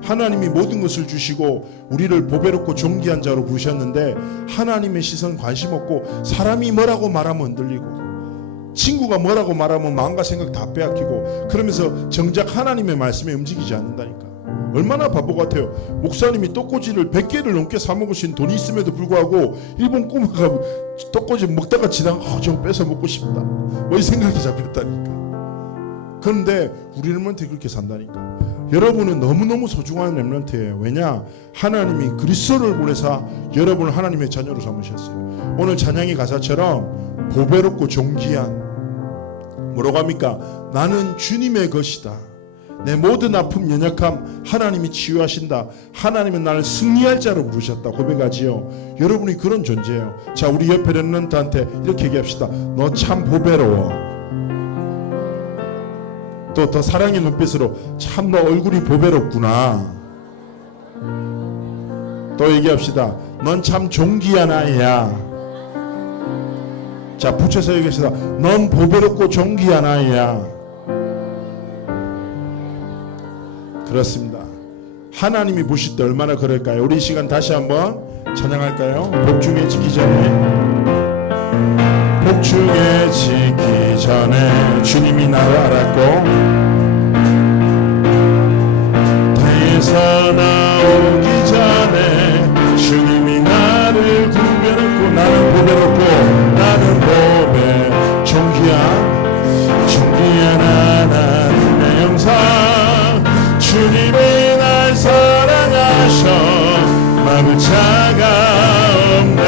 하나님이 모든 것을 주시고 우리를 보배롭고 존귀한 자로 부르셨는데 하나님의 시선 관심 없고 사람이 뭐라고 말하면 흔들리고 친구가 뭐라고 말하면 마음과 생각 다 빼앗기고 그러면서 정작 하나님의 말씀에 움직이지 않는다니까. 얼마나 바보 같아요. 목사님이 떡꼬치를 100개를 넘게 사 먹으신 돈이 있음에도 불구하고 일본 꼬마가 떡꼬치 먹다가 지나가 저거 뺏어 먹고 싶다 뭐 이 생각이 잡혔다니까. 그런데 우리 렘넌트 그렇게 산다니까. 여러분은 너무너무 소중한 렘넌트예요. 왜냐? 하나님이 그리스도를 보내사 여러분을 하나님의 자녀로 삼으셨어요. 오늘 찬양의 가사처럼 보배롭고 존귀한 뭐라고 합니까? 나는 주님의 것이다. 내 모든 아픔 연약함 하나님이 치유하신다. 하나님은 나를 승리할 자로 부르셨다 고백하지요. 여러분이 그런 존재예요. 자, 우리 옆에 렘넌트한테 이렇게 얘기합시다. 너 참 보배로워. 또 더 사랑의 눈빛으로 참 너 얼굴이 보배롭구나. 또 얘기합시다. 넌 참 존귀한 아이야. 자, 붙여서 얘기합시다. 넌 보배롭고 존귀한 아이야. 그렇습니다. 하나님이 보실 때 얼마나 그럴까요? 우리 이 시간 다시 한번 찬양할까요? 복중해지기 전에 주님이 나를 알았고 태에서 나오기 전에 주님이 나를 구별했고 나는 보배롭고 나는 보배 존귀한 하나님의 영상 주님이 날 사랑하셔 막을 자가 없네.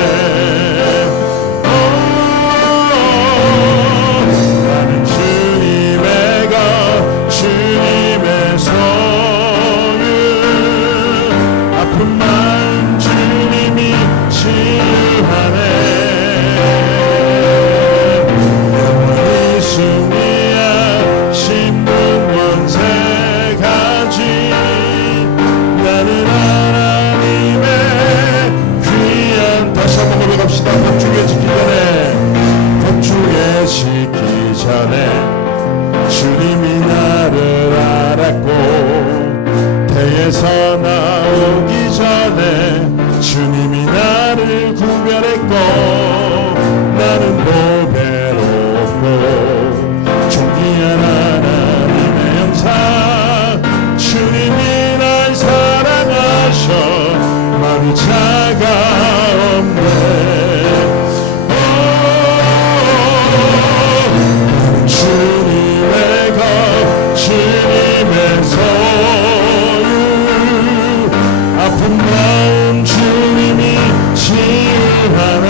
나는 주님의 것 주님의 소유 아픈 마음 주님이 치유하네. 영원히 승리하신 분 원세 나는 하나님의 귀한 다시 한번 고백합시다. 복중해지기 전에 주님이 나를 알았고 태에서 나오기 전에 주님이 나를 구별했고 나는 보배롭고 존귀한 하나님의 영상 주님이 날 사랑하셔 마음이 차가 없네. 나는 주님의 것 주님의 소유 아픈 마음 주님이 치유하네.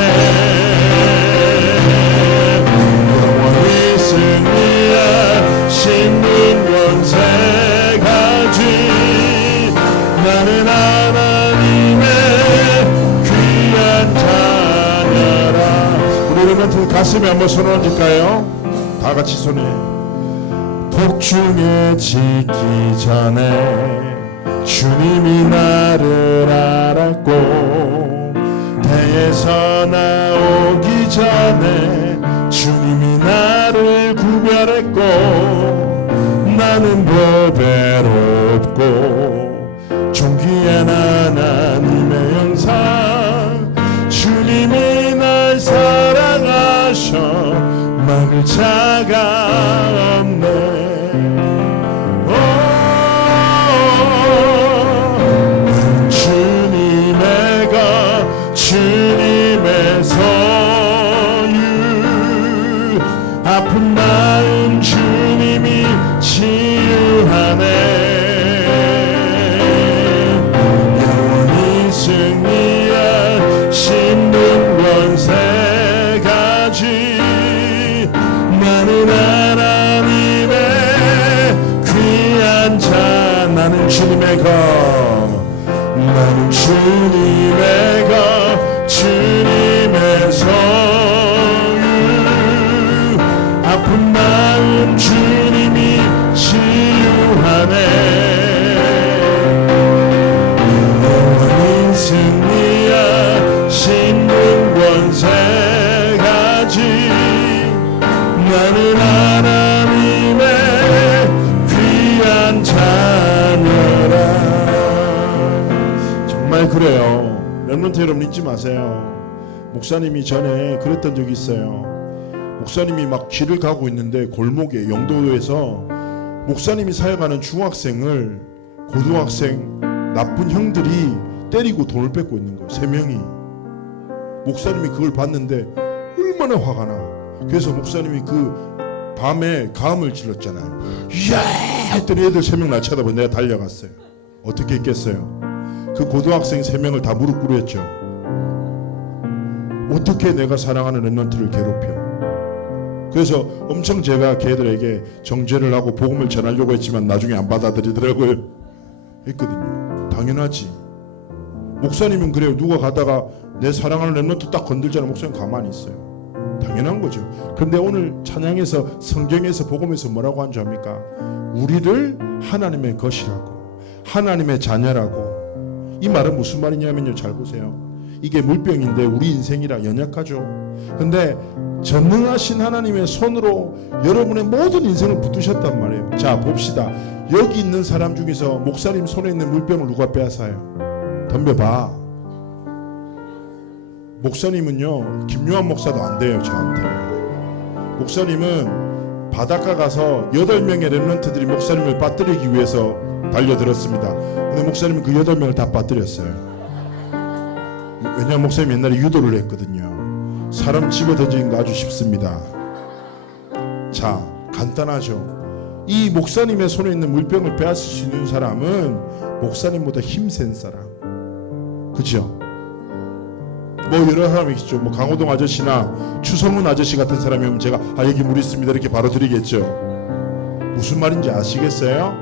영원히 승리하신 분 원세 나는 하나님의 귀한 자녀라. 우리 렘넌트 가슴에 한번 손 얹을까요? 다 같이 손에. 복중해지기 전에 주님이 나를 알았고 태에서 나오기 전에 주님이 나를 구별했고 나는 보배롭고 존귀한 귀한 하나님의 영상 주님이 날 사랑하셔 막을 자가 없네. 주님의 것 주님의 소유 아픈 마음 주님이 치유하네. 영원히 승리한 신분 권세 가지 나는 하나님의 귀한 자. 나는 주님의 것 나는 주님의 것 주님의 소유 아픈 마음 주님이 치유하네. 영원히 승리한 신분 권세 가지 나는 하나님의 귀한 자녀라. 정말 그래요. 렘넌트 여러분 잊지 마세요. 목사님이 전에 그랬던 적이 있어요. 목사님이 막 길을 가고 있는데 골목에 영도에서 목사님이 사역하는 중학생을 고등학생 나쁜 형들이 때리고 돈을 뺏고 있는 거예요. 3명이. 목사님이 그걸 봤는데 얼마나 화가 나. 그래서 목사님이 그 밤에 가음을 질렀잖아요. 이야 했더니 애들 3명 날 쳐다보고 내가 달려갔어요. 어떻게 했겠어요? 그 고등학생 3명을 다 무릎 꿇었죠. 어떻게 내가 사랑하는 렘넌트를 괴롭혀. 그래서 엄청 제가 걔들에게 정죄를 하고 복음을 전하려고 했지만 나중에 안 받아들이더라고요. 했거든요. 당연하지. 목사님은 그래요. 누가 가다가 내 사랑하는 렘넌트 딱 건들잖아. 목사님 가만히 있어요. 당연한 거죠. 그런데 오늘 찬양에서 성경에서 복음에서 뭐라고 한 줄 압니까? 우리를 하나님의 것이라고 하나님의 자녀라고. 이 말은 무슨 말이냐면요. 잘 보세요. 이게 물병인데 우리 인생이라 연약하죠. 근데 전능하신 하나님의 손으로 여러분의 모든 인생을 붙드셨단 말이에요. 자 봅시다. 여기 있는 사람 중에서 목사님 손에 있는 물병을 누가 빼앗아요? 덤벼봐. 목사님은요 김요한 목사도 안 돼요. 저한테. 목사님은 바닷가 가서 8명의 렘넌트들이 목사님을 빠뜨리기 위해서 달려들었습니다. 근데 목사님은 그 8명을 다 빠뜨렸어요. 왜냐하면 목사님이 옛날에 유도를 했거든요. 사람 집어 던지는 거 아주 쉽습니다. 자 간단하죠. 이 목사님의 손에 있는 물병을 빼앗을 수 있는 사람은 목사님보다 힘센 사람. 그죠? 뭐 여러 사람이 있죠. 뭐 강호동 아저씨나 추성훈 아저씨 같은 사람이면 제가 여기 물 있습니다 이렇게 바로 드리겠죠. 무슨 말인지 아시겠어요?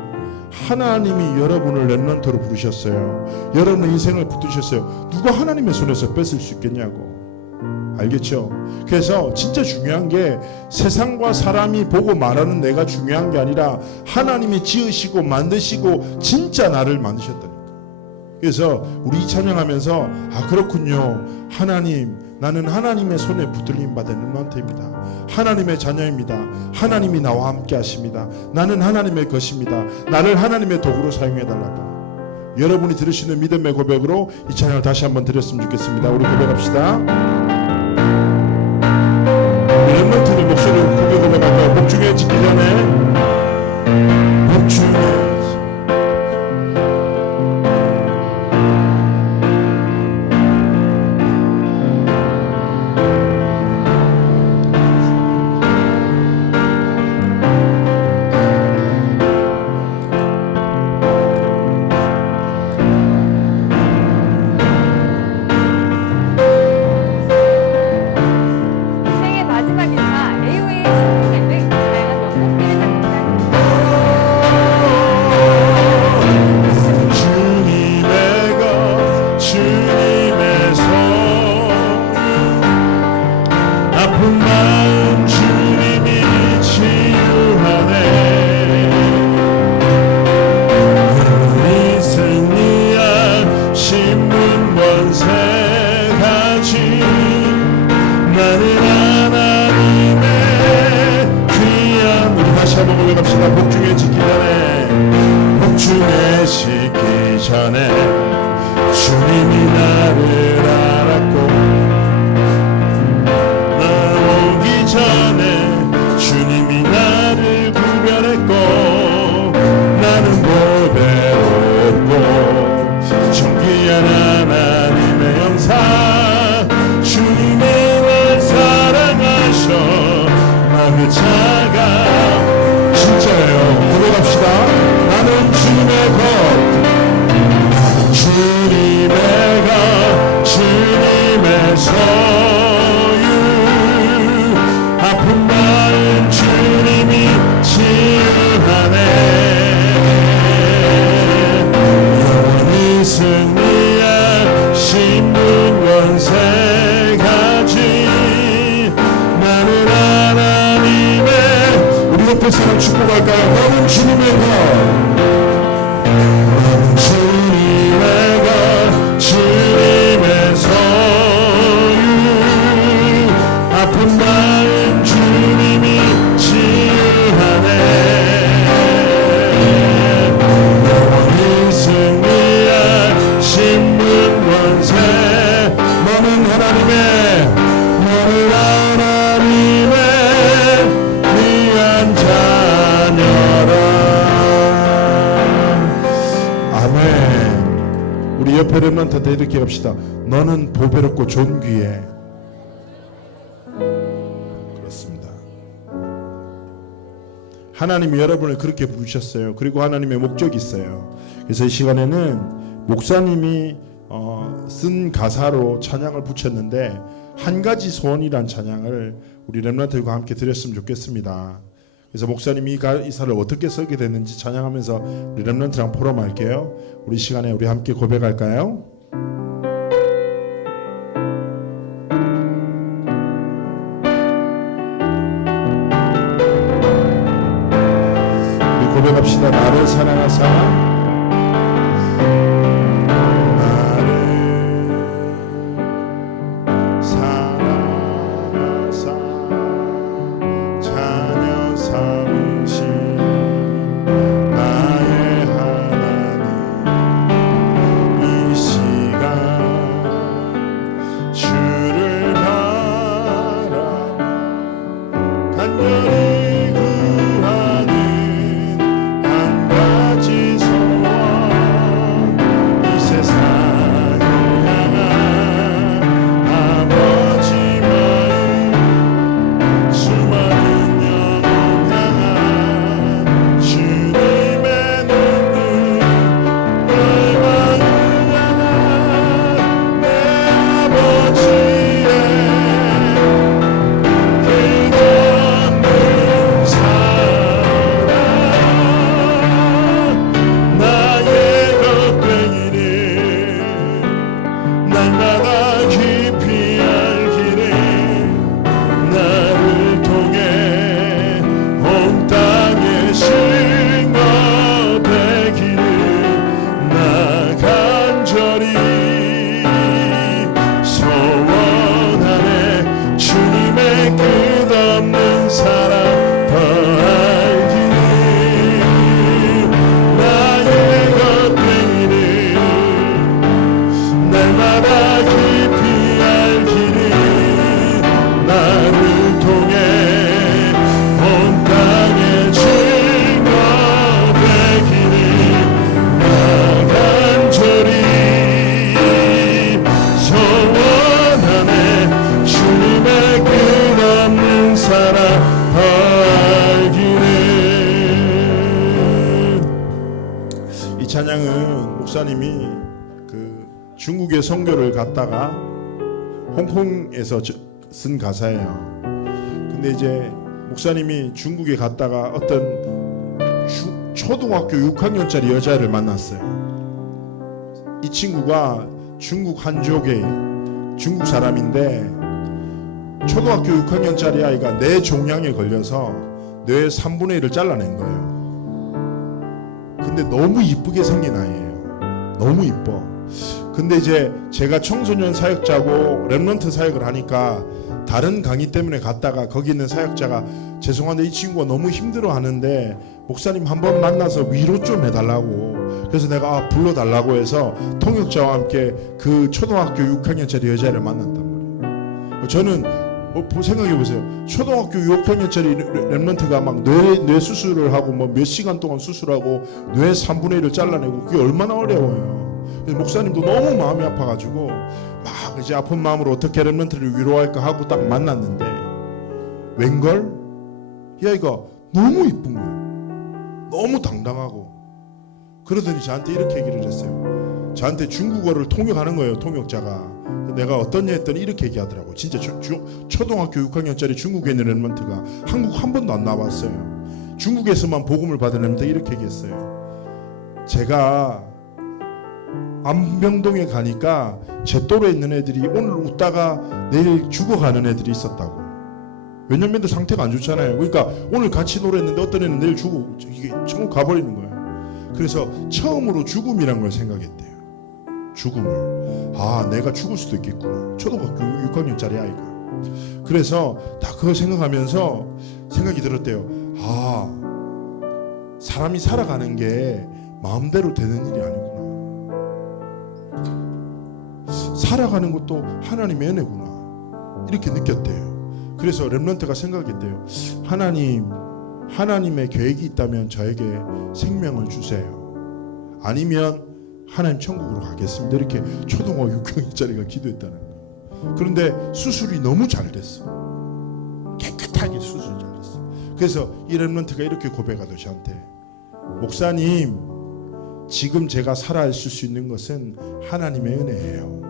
하나님이 여러분을 렘넌트로 부르셨어요. 여러분의 인생을 붙드셨어요. 누가 하나님의 손에서 뺏을 수 있겠냐고. 알겠죠? 그래서 진짜 중요한 게 세상과 사람이 보고 말하는 내가 중요한 게 아니라 하나님이 지으시고 만드시고 진짜 나를 만드셨다니까. 그래서 우리 이 찬양하면서 그렇군요. 하나님, 나는 하나님의 손에 붙들림 받은 렘넌트입니다. 하나님의 자녀입니다. 하나님이 나와 함께 하십니다. 나는 하나님의 것입니다. 나를 하나님의 도구로 사용해 달라고. 여러분이 들으시는 믿음의 고백으로 이 찬양을 다시 한번 드렸으면 좋겠습니다. 우리 고백합시다. 렘넌트들 목소리로 크게 고백할까요? 복중에 짓기 전에 복중에 복중에 지기 전에 주님이 나를 알았고 나 오기 전에 주님이 나를 구별했고 나는 보배롭고 존귀한 하나님의 형상 주님이 날 사랑하셔 나를 자가 진짜예요. 고백합시다. 나는 주님의 것 주님의 것 주님의 소유 아픈 마음 주님이 치유하네 영원히 승리한 신분 권세 가진 나는 하나님의 우리 옆에 사람 축복할까요? 너는 주님의 것 주님의 소유 아픈 마음 주님이 치유하네 영원히 승리한 신분 권세 너는 하나님의 귀한 자녀라. 아멘. 우리 옆에 렘넌트한테 이렇게 합시다. 너는 보배롭고 존귀해. 그렇습니다. 하나님이 여러분을 그렇게 부르셨어요. 그리고 하나님의 목적이 있어요. 그래서 이 시간에는 목사님이 쓴 가사로 찬양을 붙였는데 한 가지 소원이란 찬양을 우리 렘넌트들과 함께 드렸으면 좋겠습니다. 그래서 목사님이 이 가사를 어떻게 쓰게 됐는지 찬양하면서 우리 렘넌트랑 포럼할게요. 우리 시간에 우리 함께 고백할까요? 우리 고백합시다. 나를 사랑하사 찬양은 목사님이 그 중국에 선교를 갔다가 홍콩에서 쓴 가사예요. 근데 이제 목사님이 중국에 갔다가 어떤 초등학교 6학년짜리 여자를 만났어요. 이 친구가 중국 한족의 중국 사람인데 초등학교 6학년짜리 아이가 뇌 종양에 걸려서 뇌 3분의 1을 잘라낸 거예요. 근데 너무 이쁘게 생긴 아이예요. 너무 이뻐. 근데 이제 제가 청소년 사역자고 렘넌트 사역을 하니까 다른 강의 때문에 갔다가 거기 있는 사역자가 죄송한데 이 친구가 너무 힘들어 하는데 목사님 한번 만나서 위로 좀 해달라고 그래서 내가 불러달라고 해서 통역자와 함께 그 초등학교 6학년짜리 여자를 만났단 말이에요. 저는 생각해 보세요. 초등학교 6학년짜리 랩런트가 막 뇌 수술을 하고 뭐 몇 시간 동안 수술하고 뇌 3분의 1을 잘라내고 그게 얼마나 어려워요. 그래서 목사님도 너무 마음이 아파가지고 막 이제 아픈 마음으로 어떻게 랩런트를 위로할까 하고 딱 만났는데 웬걸? 이 아이가 너무 이쁜 거예요. 너무 당당하고. 그러더니 저한테 이렇게 얘기를 했어요. 저한테 중국어를 통역하는 거예요. 통역자가. 내가 어떠냐 했더니 이렇게 얘기하더라고. 진짜 초등학교 6학년짜리 중국에 있는 랩런트가 한국 한 번도 안 나왔어요. 중국에서만 복음을 받은 랩런트 이렇게 얘기했어요. 제가 안병동에 가니까 제 또래 있는 애들이 오늘 웃다가 내일 죽어가는 애들이 있었다고. 왜냐면 상태가 안 좋잖아요. 그러니까 오늘 같이 놀았는데 어떤 애는 내일 이게 천국 가버리는 거예요. 그래서 처음으로 죽음이란 걸 생각했대요. 죽음을. 내가 죽을 수도 있겠구나. 초등학교 6학년짜리 아이가. 그래서 딱 그걸 생각하면서 생각이 들었대요. 사람이 살아가는 게 마음대로 되는 일이 아니구나. 살아가는 것도 하나님의 은혜구나. 이렇게 느꼈대요. 그래서 렘넌트가 생각했대요. 하나님의 계획이 있다면 저에게 생명을 주세요. 아니면 하나님 천국으로 가겠습니다. 이렇게 초등학교 6학년짜리가 기도했다는 거예요. 그런데 수술이 너무 잘 됐어. 깨끗하게 수술이 잘 됐어. 그래서 이 렘넌트가 이렇게 고백하더라고요. 저한테. 목사님, 지금 제가 살아있을 수 있는 것은 하나님의 은혜예요.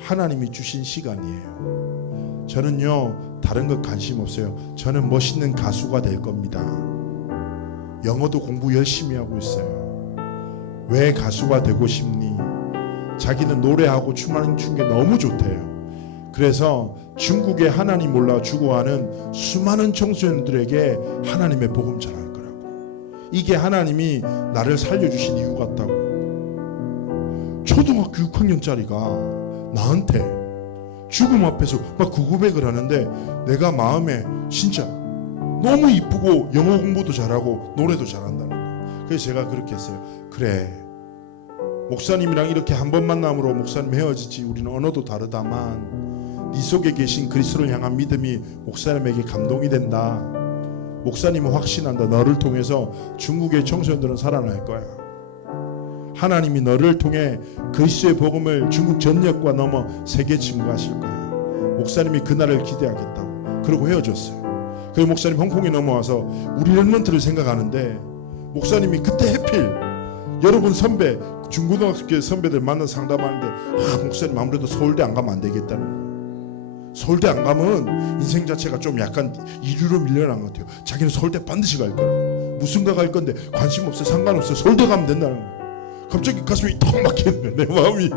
하나님이 주신 시간이에요. 저는요 다른 것 관심 없어요. 저는 멋있는 가수가 될 겁니다. 영어도 공부 열심히 하고 있어요. 왜 가수가 되고 싶니? 자기는 노래하고 춤하는 게 너무 좋대요. 그래서 중국에 하나님 몰라 죽어가는 수많은 청소년들에게 하나님의 복음 전할 거라고. 이게 하나님이 나를 살려주신 이유 같다고. 초등학교 6학년짜리가 나한테 죽음 앞에서 막 구구백을 하는데 내가 마음에 진짜 너무 이쁘고 영어 공부도 잘하고 노래도 잘한다는 거예요. 그래서 제가 그렇게 했어요. 그래, 목사님이랑 이렇게 한 번 만남으로 목사님 헤어지지 우리는 언어도 다르다만 네 속에 계신 그리스도를 향한 믿음이 목사님에게 감동이 된다. 목사님은 확신한다. 너를 통해서 중국의 청소년들은 살아날 거야. 하나님이 너를 통해 그리스도의 복음을 중국 전역과 넘어 세계 증거하실 거야. 목사님이 그날을 기대하겠다고. 그러고 헤어졌어요. 그리고 목사님 홍콩에 넘어와서 우리 렘넌트를 생각하는데 목사님이 그때 해필 여러분 선배 중고등학교 선배들 만나서 상담하는데 목사님 아무래도 서울대 안 가면 안 되겠다는 거예요. 서울대 안 가면 인생 자체가 좀 약간 이류로 밀려난 것 같아요. 자기는 서울대 반드시 갈 거라고. 무슨 가 갈 건데 관심 없어, 상관없어, 서울대 가면 된다는 거예요. 갑자기 가슴이 턱 막히는 거예요. 내 마음이.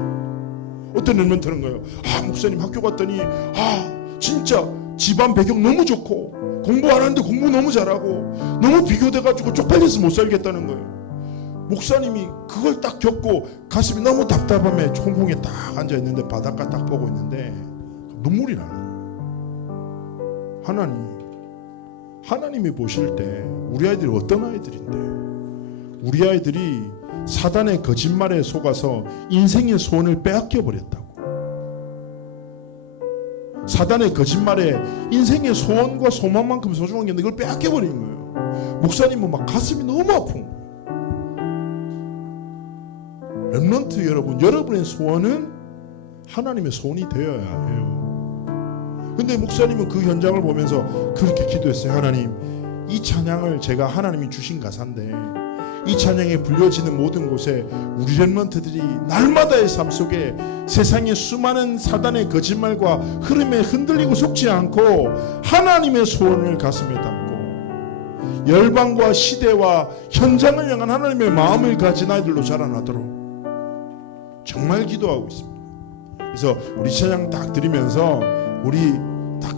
어떤 렘넌트는 거예요. 목사님 학교 갔더니 진짜 집안 배경 너무 좋고 공부 안 하는데 공부 너무 잘하고 너무 비교돼가지고 쪽팔려서 못 살겠다는 거예요. 목사님이 그걸 딱 겪고 가슴이 너무 답답함에 홍콩에 딱 앉아있는데 바닷가 딱 보고 있는데 눈물이 나는 거예요. 하나님이 보실 때 우리 아이들이 어떤 아이들인데, 우리 아이들이 사단의 거짓말에 속아서 인생의 소원을 빼앗겨 버렸다고. 사단의 거짓말에 인생의 소원과 소망만큼 소중한 게 이걸 빼앗겨 버린 거예요. 목사님은 막 가슴이 너무 아픈 거예요. 렘넌트 여러분의 소원은 하나님의 소원이 되어야 해요. 근데 목사님은 그 현장을 보면서 그렇게 기도했어요. 하나님, 이 찬양을 제가 하나님이 주신 가사인데 이 찬양에 불려지는 모든 곳에 우리 렘넌트들이 날마다의 삶 속에 세상의 수많은 사단의 거짓말과 흐름에 흔들리고 속지 않고 하나님의 소원을 가슴에 담고 열방과 시대와 현장을 향한 하나님의 마음을 가진 아이들로 자라나도록 정말 기도하고 있습니다. 그래서 우리 찬양 딱 드리면서 우리 딱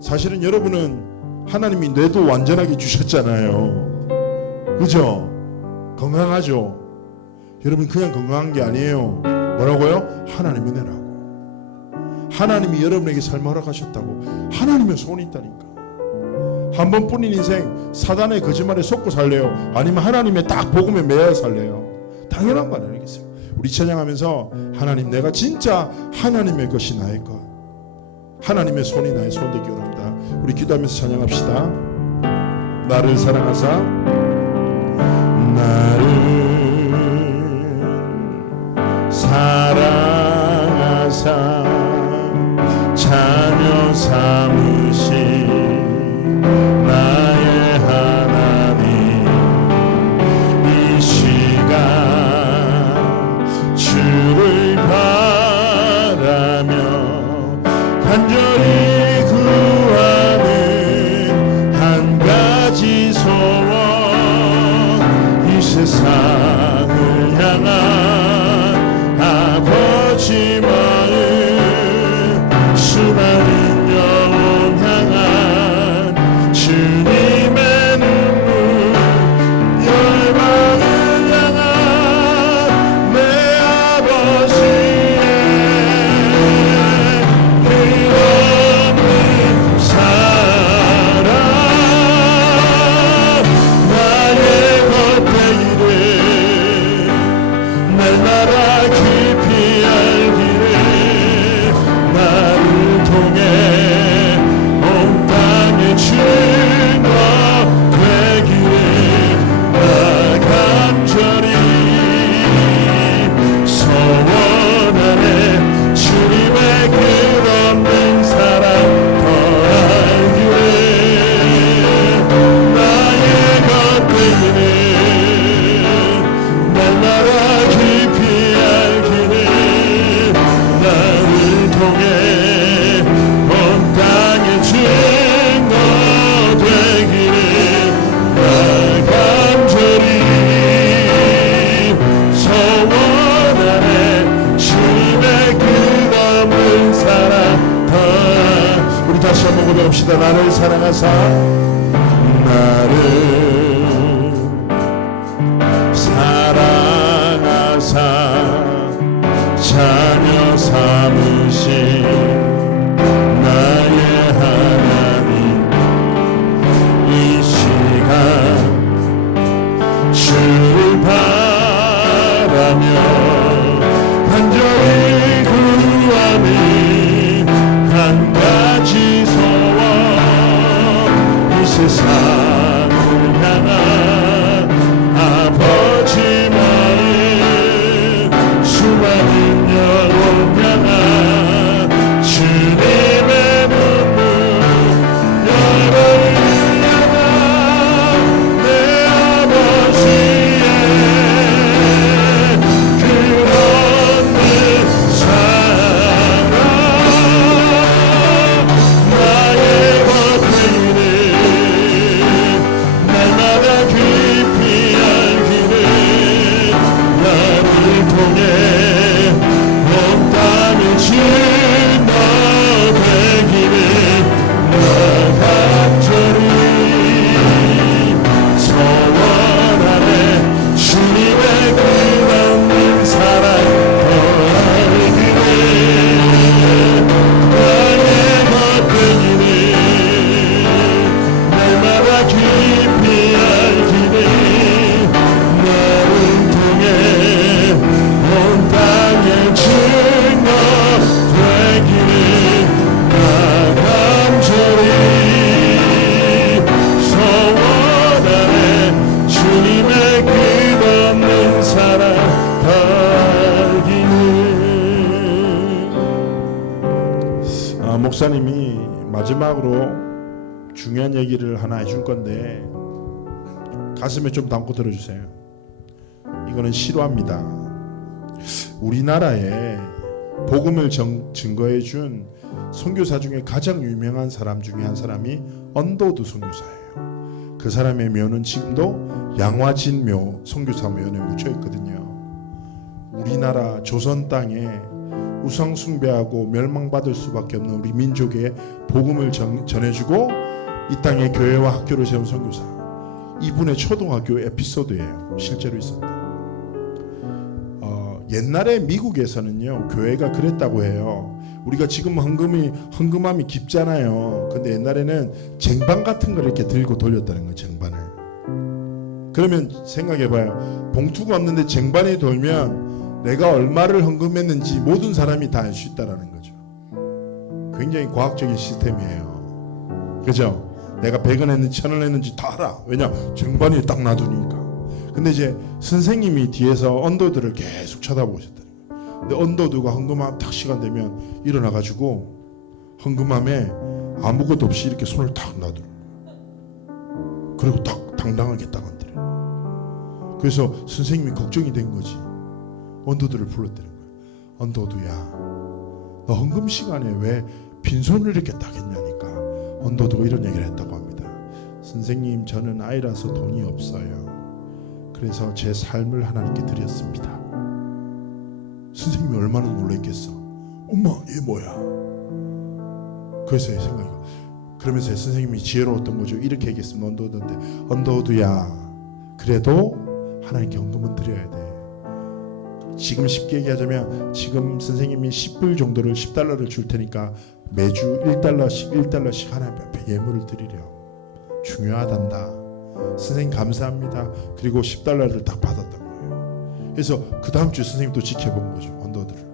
사실은 여러분은 하나님이 뇌도 완전하게 주셨잖아요. 그죠? 건강하죠? 여러분 그냥 건강한 게 아니에요. 뭐라고요? 하나님의 은혜라고. 하나님이 여러분에게 삶을 허락하셨다고. 하나님의 소원이 있다니까. 한 번뿐인 인생 사단의 거짓말에 속고 살래요? 아니면 하나님의 딱 복음에 매여 살래요? 당연한 거 아니겠어요? 우리 찬양하면서 하나님, 내가 진짜 하나님의 것이 나의 것, 하나님의 손이 나의 손 되기 원합니다. 우리 기도하면서 찬양합시다. 나를 사랑하사 나를 사랑하사 자녀 삼으신 나의 하나님, 이 시간 주를 바라며 간절히 구하는 한 가지 소원, 이 세상을 향한 아버지 마음, 수많은 영혼 향한 주님의 눈물, 열방을 향한 내 아버지의 끝없는 사랑, 나의 겉대기를 날마다 깊이 알기를, 나를 통해 온 땅에 증거 되기를, 나 간절히 소원하네. 주님의 끝없는 사랑 더 알기를, 나의 겉대기는 날마다 깊이 알기를, 나를 통해 온 땅에 증거 되기를, 나 간절히 소원하네. 주님의 끝없는 사랑 더. 우리 다시 한번 고백합시다. 나를 사랑하사 나를 사랑하사 자녀 삼으신 나의 하나님, 이 시간 주를 바라며 간절히 구하는 한 가지 소원, 이 세상을 향한 아버지 마음, 수많은 영혼 향한 주님의 눈물, 열방을 향한 내 아버지의 끝없는 사랑, 나의 겉대기를 날마다 깊이 알기를, 나를 통해 온 땅에 증거 되기를, 나 간절히 소원하네. 주님의 끝없는 사랑 더 알기를, 나의 겉대기를 날마다 깊이 알기를, 나를 통해 온 땅에 증거 되기를, 나 간절히 소원하네. 주님의 끝없는 사랑 더 알기를. 목사님이 마지막으로 중요한 얘기를 하나 해줄 건데 가슴에 좀 담고 들어주세요. 이거는 실화입니다. 우리나라에 복음을 증거해준 선교사 중에 가장 유명한 사람 중에 한 사람이 언더우드 선교사예요. 그 사람의 묘는 지금도 양화진묘 선교사 묘에 묻혀 있거든요. 우리나라 조선 땅에 우상 숭배하고 멸망받을 수밖에 없는 우리 민족의 복음을 전해주고 이 땅에 교회와 학교를 세운 선교사, 이분의 초등학교 에피소드예요. 실제로 있었다. 옛날에 미국에서는요 교회가 그랬다고 해요. 우리가 지금 헌금함이 깊잖아요. 근데 옛날에는 쟁반 같은 걸 이렇게 들고 돌렸다는 거예요. 쟁반을. 그러면 생각해봐요. 봉투가 없는데 쟁반에 돌면 내가 얼마를 헌금했는지 모든 사람이 다 알 수 있다는 거죠. 굉장히 과학적인 시스템이에요. 그죠? 내가 100원 했는지 1000원 했는지 다 알아. 왜냐? 쟁반에 딱 놔두니까. 근데 이제 선생님이 뒤에서 언더들을 계속 쳐다보셨다는 거예요. 근데 언더드가 헌금함 딱 시간 되면 일어나가지고 헌금함에 아무것도 없이 이렇게 손을 탁 놔두는 거예요. 그리고 딱 당당하게 딱 얹더래요. 그래서 선생님이 걱정이 된 거지. 언더드를 불렀다는 거예요. 언더드야, 너 헌금 시간에 왜 빈손을 이렇게 딱 했냐니까 언더드가 이런 얘기를 했다고 합니다. 선생님, 저는 아이라서 돈이 없어요. 그래서 제 삶을 하나님께 드렸습니다. 선생님이 얼마나 놀랐겠어. 엄마, 얘 뭐야? 그래서 생각이, 그러면서 선생님이 지혜로웠던 거죠. 이렇게 얘기했습니다. 언더드인데, 언더드야, 그래도 하나님께 헌금은 드려야 돼. 지금 쉽게 얘기하자면 지금 선생님이 10불 정도를 10달러를 줄 테니까 매주 1달러씩 하나님 앞에 예물을 드리려. 중요하단다. 선생님 감사합니다. 그리고 10달러를 딱 받았던 거예요. 그래서 그 다음 주에 선생님 또 지켜본 거죠. 언더드를.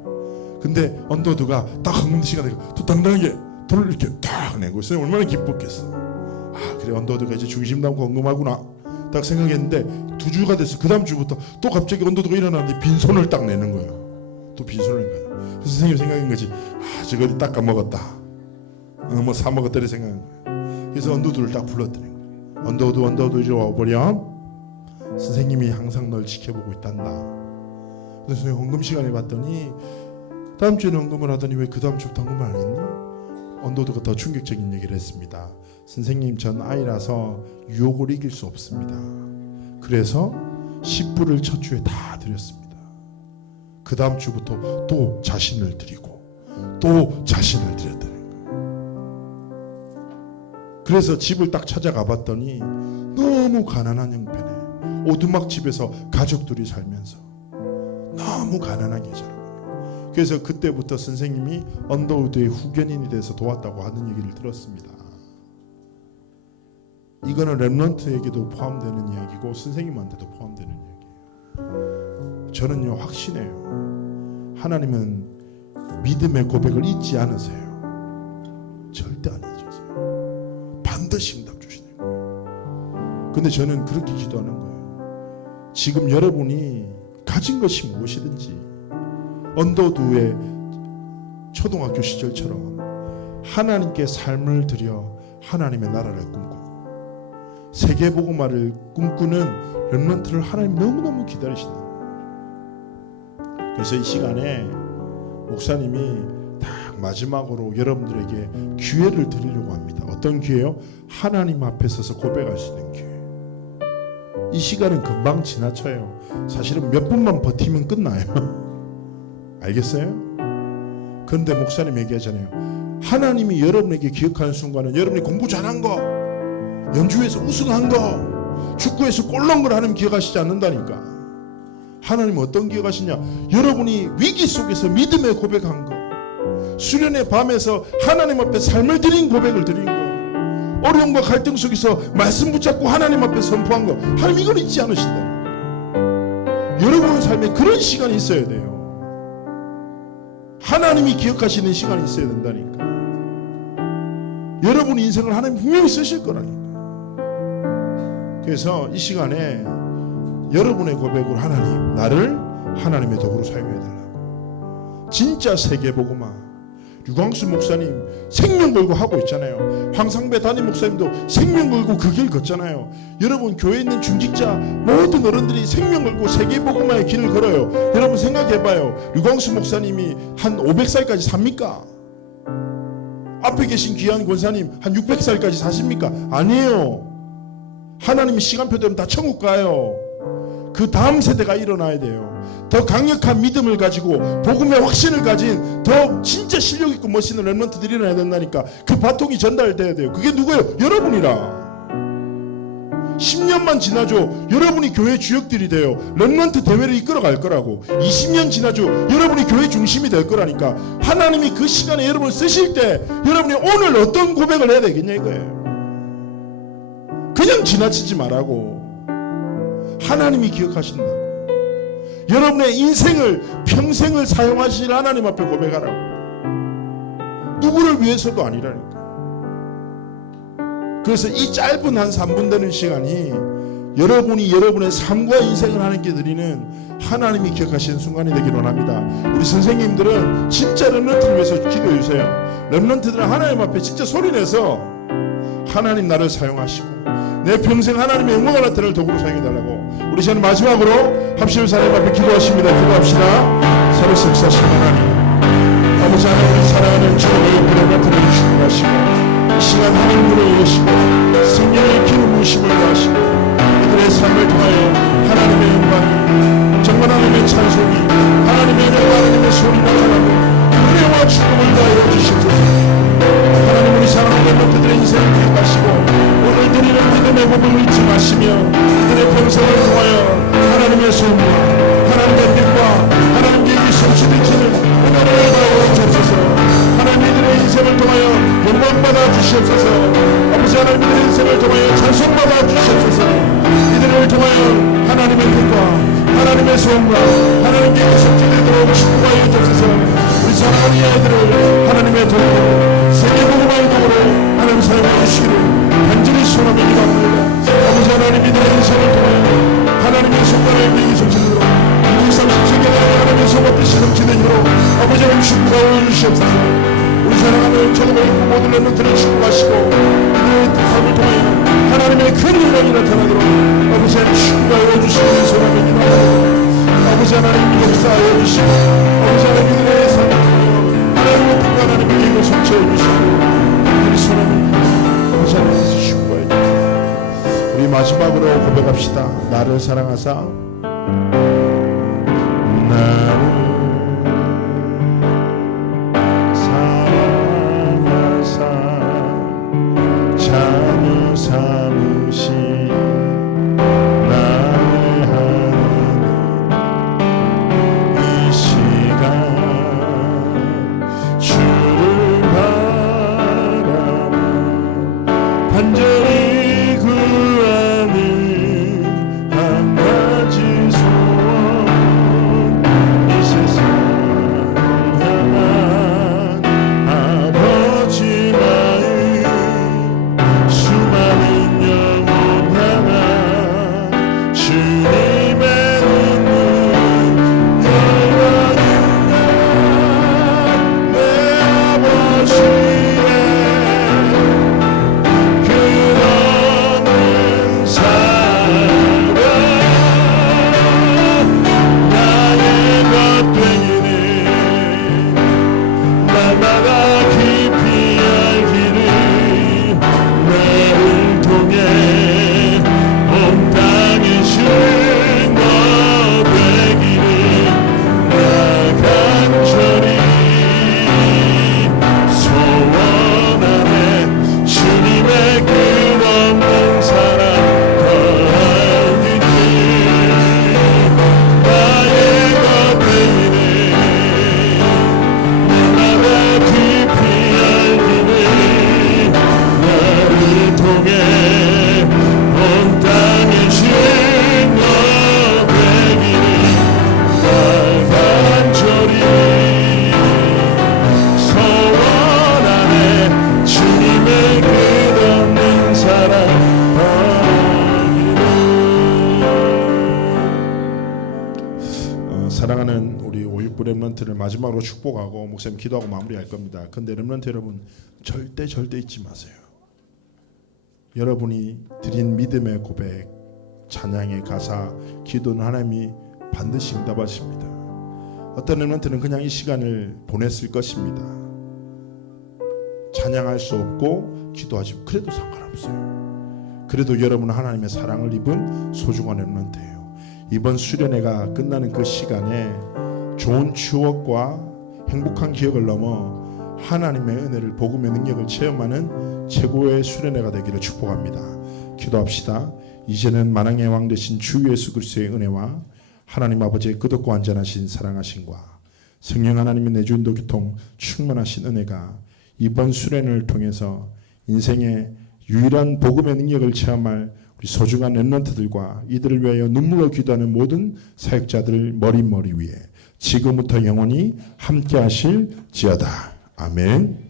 근데 언더드가 딱 헌금 시간에 또 당당하게 돈을 이렇게 딱 내고 선생님 얼마나 기뻤겠어. 아, 그래, 언더드가 이제 중심 담고 헌금하구나 딱 생각했는데 2주가 돼서 그 다음 주부터 또 갑자기 언더드가 일어나는데 빈손을 딱 내는 거예요. 또 빈손을 내는 거예요. 그래서 선생님 생각인 거지. 아, 저거 딱 까먹었다. 뭐 사먹었다리 생각인 거예요. 그래서 언더드를 딱 불렀더니 언더드 이리 와버려. 선생님이 항상 널 지켜보고 있단다. 그래서 선생님 헌금 시간에 봤더니 다음 주에는 헌금을 하더니 왜 그 다음 주부터 헌금을 안 했니? 언더드가 더 충격적인 얘기를 했습니다. 선생님, 전 아이라서 유혹을 이길 수 없습니다. 그래서 10불을 첫 주에 다 드렸습니다. 그 다음 주부터 또 자신을 드리고 또 자신을 드렸다는 거예요. 그래서 집을 딱 찾아가 봤더니 너무 가난한 형편에 오두막 집에서 가족들이 살면서 너무 가난하게 자라는 거예요. 그래서 그때부터 선생님이 언더우드의 후견인이 돼서 도왔다고 하는 얘기를 들었습니다. 이거는 렘넌트에게도 포함되는 이야기고 선생님한테도 포함되는 이야기예요. 저는요, 확신해요. 하나님은 믿음의 고백을 잊지 않으세요. 절대 안 잊으세요. 반드시 응답 주시는 거예요. 근데 저는 그렇게 기도하는 거예요. 지금 여러분이 가진 것이 무엇이든지 언더우드의 초등학교 시절처럼 하나님께 삶을 드려 하나님의 나라를 꿈꾸고 세계복음화를 꿈꾸는 렘넌트를 하나님 너무너무 기다리신다. 그래서 이 시간에 목사님이 딱 마지막으로 여러분들에게 기회를 드리려고 합니다. 어떤 기회요? 하나님 앞에 서서 고백할 수 있는 기회. 이 시간은 금방 지나쳐요. 사실은 몇 분만 버티면 끝나요. 알겠어요? 그런데 목사님 얘기하잖아요. 하나님이 여러분에게 기억하는 순간은 여러분이 공부 잘한 거, 연주에서 우승한 거, 축구에서 골 넣은 걸 하나님 기억하시지 않는다니까. 하나님은 어떤 기억하시냐? 여러분이 위기 속에서 믿음의 고백한 거, 수련의 밤에서 하나님 앞에 삶을 드린 고백을 드린 거, 어려움과 갈등 속에서 말씀 붙잡고 하나님 앞에 선포한 거, 하나님 이걸 잊지 않으신다. 여러분의 삶에 그런 시간이 있어야 돼요. 하나님이 기억하시는 시간이 있어야 된다니까. 여러분 인생을 하나님 분명히 쓰실 거라니까. 그래서 이 시간에 여러분의 고백으로 하나님, 나를 하나님의 도구로 사용해달라고. 진짜 세계복음화 유광수 목사님 생명 걸고 하고 있잖아요. 황상배 담임 목사님도 생명 걸고 그 길 걷잖아요. 여러분 교회에 있는 중직자 모든 어른들이 생명 걸고 세계복음화의 길을 걸어요. 여러분 생각해봐요. 유광수 목사님이 한 500살까지 삽니까? 앞에 계신 귀한 권사님 한 600살까지 사십니까? 아니에요. 하나님이 시간표대로 다 천국 가요. 그 다음 세대가 일어나야 돼요. 더 강력한 믿음을 가지고 복음의 확신을 가진 더 진짜 실력 있고 멋있는 렘넌트들이 일어나야 된다니까. 그 바통이 전달돼야 돼요. 그게 누구예요? 여러분이라. 10년만 지나죠. 여러분이 교회 주역들이 돼요. 렘넌트 대회를 이끌어갈 거라고. 20년 지나죠. 여러분이 교회 중심이 될 거라니까. 하나님이 그 시간에 여러분을 쓰실 때 여러분이 오늘 어떤 고백을 해야 되겠냐 이거예요. 그냥 지나치지 말라고. 하나님이 기억하신다고. 여러분의 인생을 평생을 사용하실 하나님 앞에 고백하라고. 누구를 위해서도 아니라니까. 그래서 이 짧은 한 3분 되는 시간이 여러분이 여러분의 삶과 인생을 하나님께 드리는 하나님이 기억하시는 순간이 되기를 원합니다. 우리 선생님들은 진짜 렘넌트를 위해서 기도해 주세요. 렘넌트들은 하나님 앞에 진짜 소리내서 하나님 나를 사용하시고 내 평생 하나님의 영광을 나타낼 도구로 사용해달라고. 우리 저는 마지막으로 합심해서 하나님 앞에 기도하십니다. 기도합시다. 서로 역사하신 하나님, 아버지 하나님, 우리 사랑하는 주님의 렘넌트를 축복하시고 이 시간 하나님 문을 여시고 성령의 기름 부으심을 더하시고 이들의 삶을 통하여 하나님의 영광이, 정말 하나님의 찬송이, 하나님의 은혜와 하나님의 소리 나타나고 은혜와 축복을 더하여 주시옵소서. 하나님, 우리 사랑하는 렘넌트들의 인생을 기억하시고 오늘 드리는 믿음의 고백을 잊지 마시며 이들의 평생을 통하여 하나님의 소원과 하나님의 뜻과 하나님께 성취되시는 은혜를 더하여 주옵소서. 하나님, 이들의 인생을 통하여 영광받아 주시옵소서. 아버지 하나님, 이들의 인생을 통하여 찬송받아 주시옵소서. 이들을 통하여 하나님의 뜻과 하나님의 소원과 하나님께 성취되도록 축복하여 주옵소서. 우리 사랑하는 이 아이들을 하나님의 도구로 세계복음화의 도구로 하나님 사용해 주시기를 간절히 소원하며 기도합니다. 아버지 하나님, 이들의 인생을 통하여 하나님의 손가락의 비기 성취되도록 30세기에 하나님의 소원 뜻이 성취되도록 아버지 하나님 축복하여 주시옵소서. 우리 사랑하는 저도 모르고 모든 렘넌트를 축복하시고 이들의 삶을 통하여 하나님의 큰 영광이 나타나도록 아버지 하나님 축복하여 주시기를 소원하며 기도합니다. 아버지 하나님 역사하여 주시고 아버지 하나님 이들의 삶을 통하여 하나님의 뜻과 하나님의 계획을 성취해 주시고 이들의 소원하며 아버지 하나님께서 축복하여 주시고 우리 마지막으로 고백합시다. 나를 사랑하사 간절히 구하는 한 가지 소원, 이 세상 향한 아버지 마음, 수많은 영혼 향한 주님의 눈물, 열망이 내 아버지 사랑하는 우리 569 렘넌트를 마지막으로 축복하고 목사님 기도하고 마무리할 겁니다. 근데 렘넌트 여러분 절대 잊지 마세요. 여러분이 드린 믿음의 고백, 찬양의 가사, 기도는 하나님이 반드시 응답하십니다. 어떤 렘넌트는 그냥 이 시간을 보냈을 것입니다. 찬양할 수 없고 기도하지 그래도 상관없어요. 그래도 여러분은 하나님의 사랑을 입은 소중한 렘넌트예요. 이번 수련회가 끝나는 그 시간에 좋은 추억과 행복한 기억을 넘어 하나님의 은혜를, 복음의 능력을 체험하는 최고의 수련회가 되기를 축복합니다. 기도합시다. 이제는 만왕의 왕 되신 주 예수 그리스도의 은혜와 하나님 아버지의 끝없고 완전하신 사랑하심과 성령 하나님의 내주인도 교통 충만하신 은혜가 이번 수련회를 통해서 인생의 유일한 복음의 능력을 체험할 우리 우리 소중한 렘넌트들과 이들을 위하여 눈물로 기도하는 모든 사역자들 머리 위에 지금부터 영원히 함께 하실지어다. 아멘.